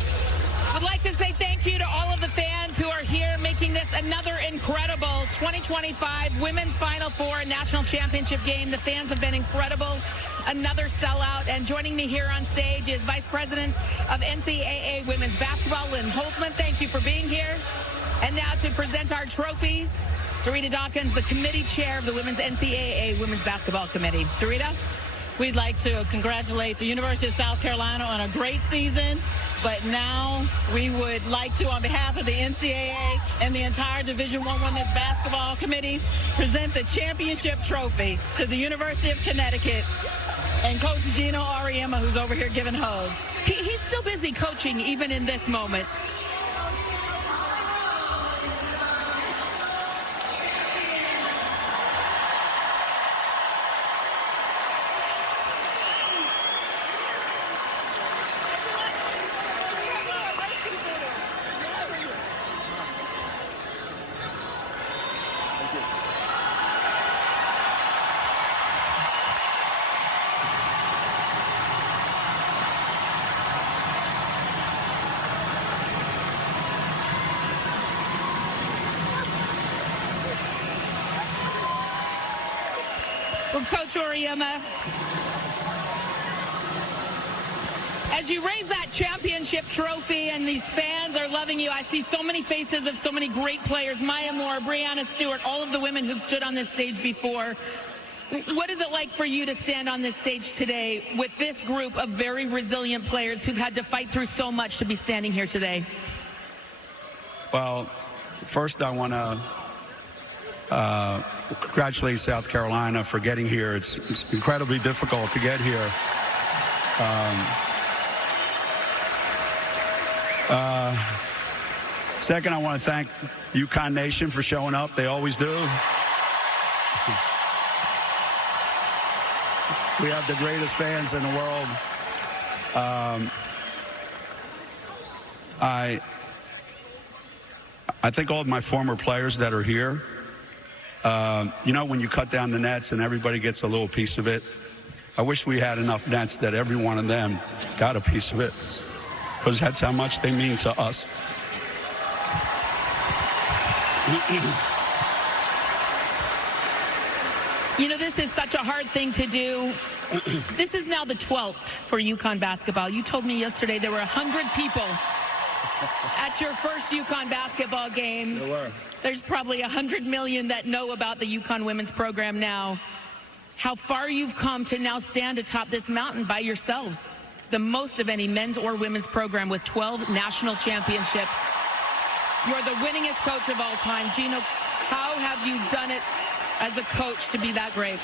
Would like to say thank you to all of the fans who are here making this another incredible 2025 Women's Final Four National Championship game. The fans have been incredible. Another sellout. And joining me here on stage is Vice President of NCAA Women's Basketball, Lynn Holtzman. Thank you for being here. And now to present our trophy, Dorita Dawkins, the committee chair of the Women's NCAA Women's Basketball Committee. Dorita? We'd like to congratulate the University of South Carolina on a great season, but now we would like to, on behalf of the NCAA and the entire Division I Women's Basketball Committee, present the championship trophy to the University of Connecticut and Coach Gino Auriemma, who's over here giving hugs. He's still busy coaching even in this moment. Well, Coach Auriemma, as you raise that championship trophy and these fans are loving you, I see so many faces of so many great players, Maya Moore, Breanna Stewart, all of the women who've stood on this stage before. What is it like for you to stand on this stage today with this group of very resilient players who've had to fight through so much to be standing here today? Well, first I want to congratulate South Carolina for getting here. It's incredibly difficult to get here. Second, I want to thank UConn Nation for showing up. They always do. We have the greatest fans in the world. I think all of my former players that are here, you know, when you cut down the nets and everybody gets a little piece of it, I wish we had enough nets that every one of them got a piece of it, because that's how much they mean to us. You know, this is such a hard thing to do. This is now the 12th for UConn basketball. You told me yesterday there were 100 people at your first UConn basketball game. There were. There's probably 100 million that know about the UConn women's program now. How far you've come to now stand atop this mountain by yourselves. The most of any men's or women's program with 12 national championships. You're the winningest coach of all time. Gino, how have you done it as a coach to be that great?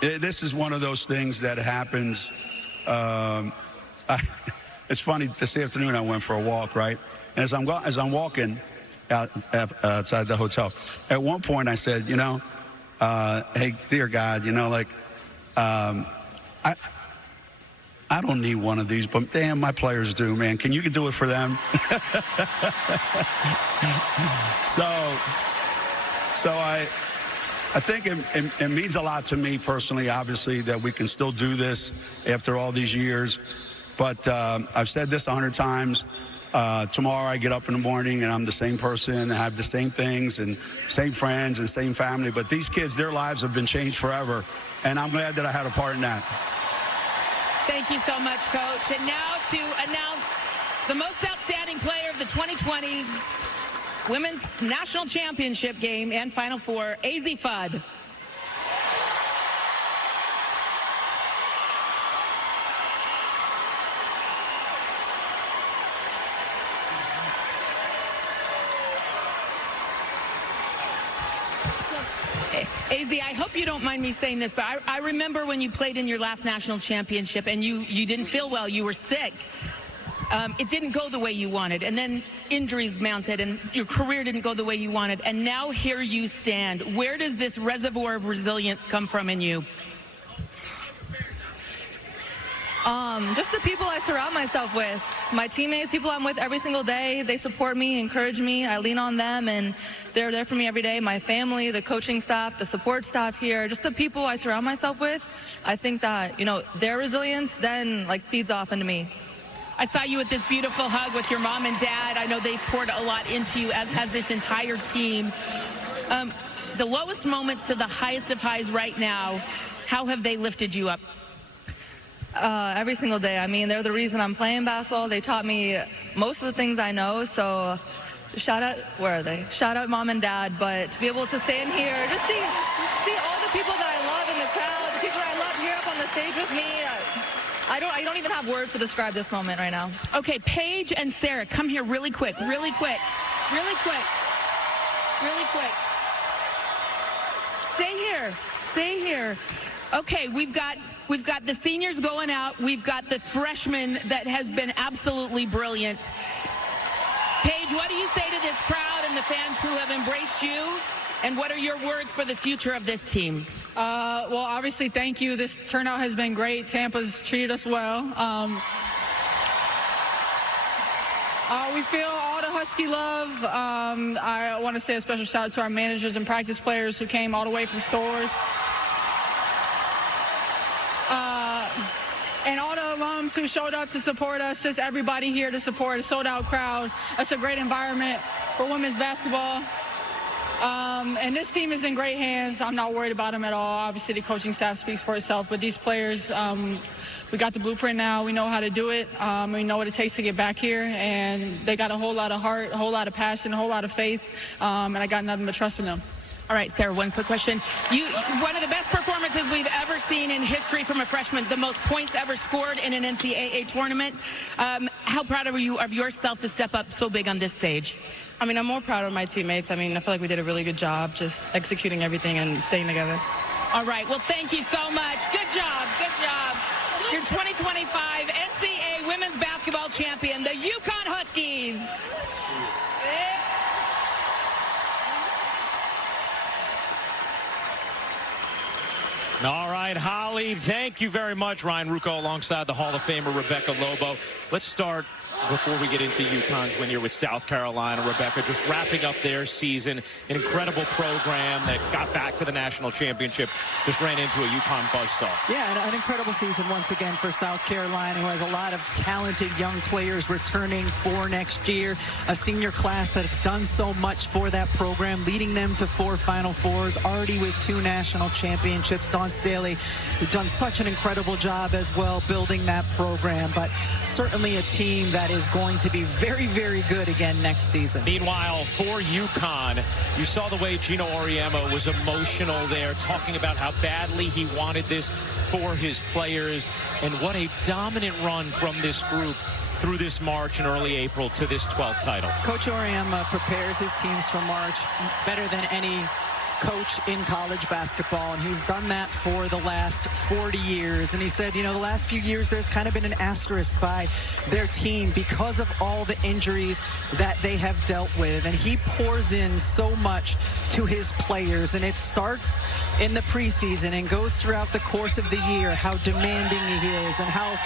This is one of those things that happens. It's funny, this afternoon I went for a walk, right? And as I'm walking outside the hotel, at one point I said, you know, hey, dear God, you know, like, I don't need one of these, but damn, my players do, man. Can you do it for them? So I think it means a lot to me personally, obviously, that we can still do this after all these years. But I've said this 100 times. Tomorrow I get up in the morning and I'm the same person. I have the same things and same friends and same family. But these kids, their lives have been changed forever. And I'm glad that I had a part in that. Thank you so much, Coach. And now to announce the most outstanding player of the 2020 Women's National Championship game and Final Four, Azzi Fudd. Azzi, I hope you don't mind me saying this, but I remember when you played in your last national championship and you didn't feel well, you were sick. It didn't go the way you wanted, and then injuries mounted, and your career didn't go the way you wanted, and now here you stand. Where does this reservoir of resilience come from in you? Just the people I surround myself with. My teammates, people I'm with every single day, they support me, encourage me. I lean on them, and they're there for me every day. My family, the coaching staff, the support staff here, just the people I surround myself with. I think that, you know, their resilience then, like, feeds off into me. I saw you with this beautiful hug with your mom and dad. I know they've poured a lot into you, as has this entire team. The lowest moments to the highest of highs right now, how have they lifted you up? Every single day. I mean, they're the reason I'm playing basketball. They taught me most of the things I know. So shout out, where are they? Shout out mom and dad. But to be able to stand here, just see all the people that I love in the crowd, the people that I love here up on the stage with me. I don't even have words to describe this moment right now. Okay, Paige and Sarah, come here really quick, really quick, really quick, really quick. Stay here, stay here. Okay, we've got the seniors going out. We've got the freshman that has been absolutely brilliant. Paige, what do you say to this crowd and the fans who have embraced you? And what are your words for the future of this team? Well, obviously, thank you. This turnout has been great. Tampa's treated us well. We feel all the Husky love. I want to say a special shout out to our managers and practice players who came all the way from stores. And all the alums who showed up to support us, just everybody here to support, a sold-out crowd. That's a great environment for women's basketball. And this team is in great hands. I'm not worried about them at all. Obviously, the coaching staff speaks for itself, but these players, we got the blueprint now. We know how to do it. We know what it takes to get back here. And they got a whole lot of heart, a whole lot of passion, a whole lot of faith. And I got nothing but trust in them. All right, Sarah, one quick question. One of the best performances we've ever seen in history from a freshman, the most points ever scored in an NCAA tournament. How proud are you of yourself to step up so big on this stage? I mean, I'm more proud of my teammates. I mean, I feel like we did a really good job just executing everything and staying together. All right, well, thank you so much. Good job, good job. Your 2025 NCAA Women's Basketball Champion, the UConn Huskies. All right, Holly, thank you very much. Ryan Rucco alongside the Hall of Famer Rebecca Lobo. Let's start before we get into UConn's win here with South Carolina. Rebecca, just wrapping up their season, an incredible program that got back to the national championship, just ran into a UConn buzzsaw. Yeah, an incredible season once again for South Carolina, who has a lot of talented young players returning for next year. A senior class that's done so much for that program, leading them to 4 Final Fours, already with 2 national championships. Dawn Staley has done such an incredible job as well building that program, but certainly a team that is going to be very, very good again next season. Meanwhile, for UConn, you saw the way Gino Auriemma was emotional there, talking about how badly he wanted this for his players, and what a dominant run from this group through this March and early April to this 12th title. Coach Auriemma prepares his teams for March better than any coach in college basketball, and he's done that for the last 40 years. And he said, you know, the last few years there's kind of been an asterisk by their team because of all the injuries that they have dealt with, and he pours in so much to his players, and it starts in the preseason and goes throughout the course of the year, how demanding he is and how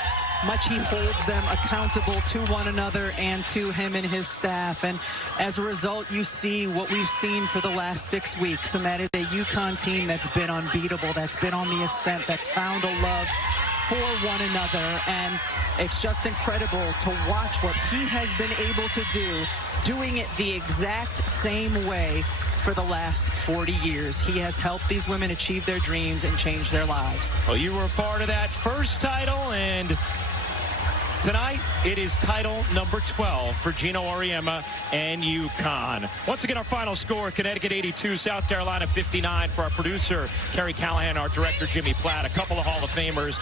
much he holds them accountable to one another and to him and his staff. And as a result, you see what we've seen for the last 6 weeks, and that is a UConn team that's been unbeatable, that's been on the ascent, that's found a love for one another. And it's just incredible to watch what he has been able to do, doing it the exact same way for the last 40 years. He has helped these women achieve their dreams and change their lives. Well, you were a part of that first title, and tonight, it is title number 12 for Gino Auriemma and UConn. Once again, our final score, Connecticut 82, South Carolina 59. For our producer, Kerry Callahan, our director, Jimmy Platt, a couple of Hall of Famers.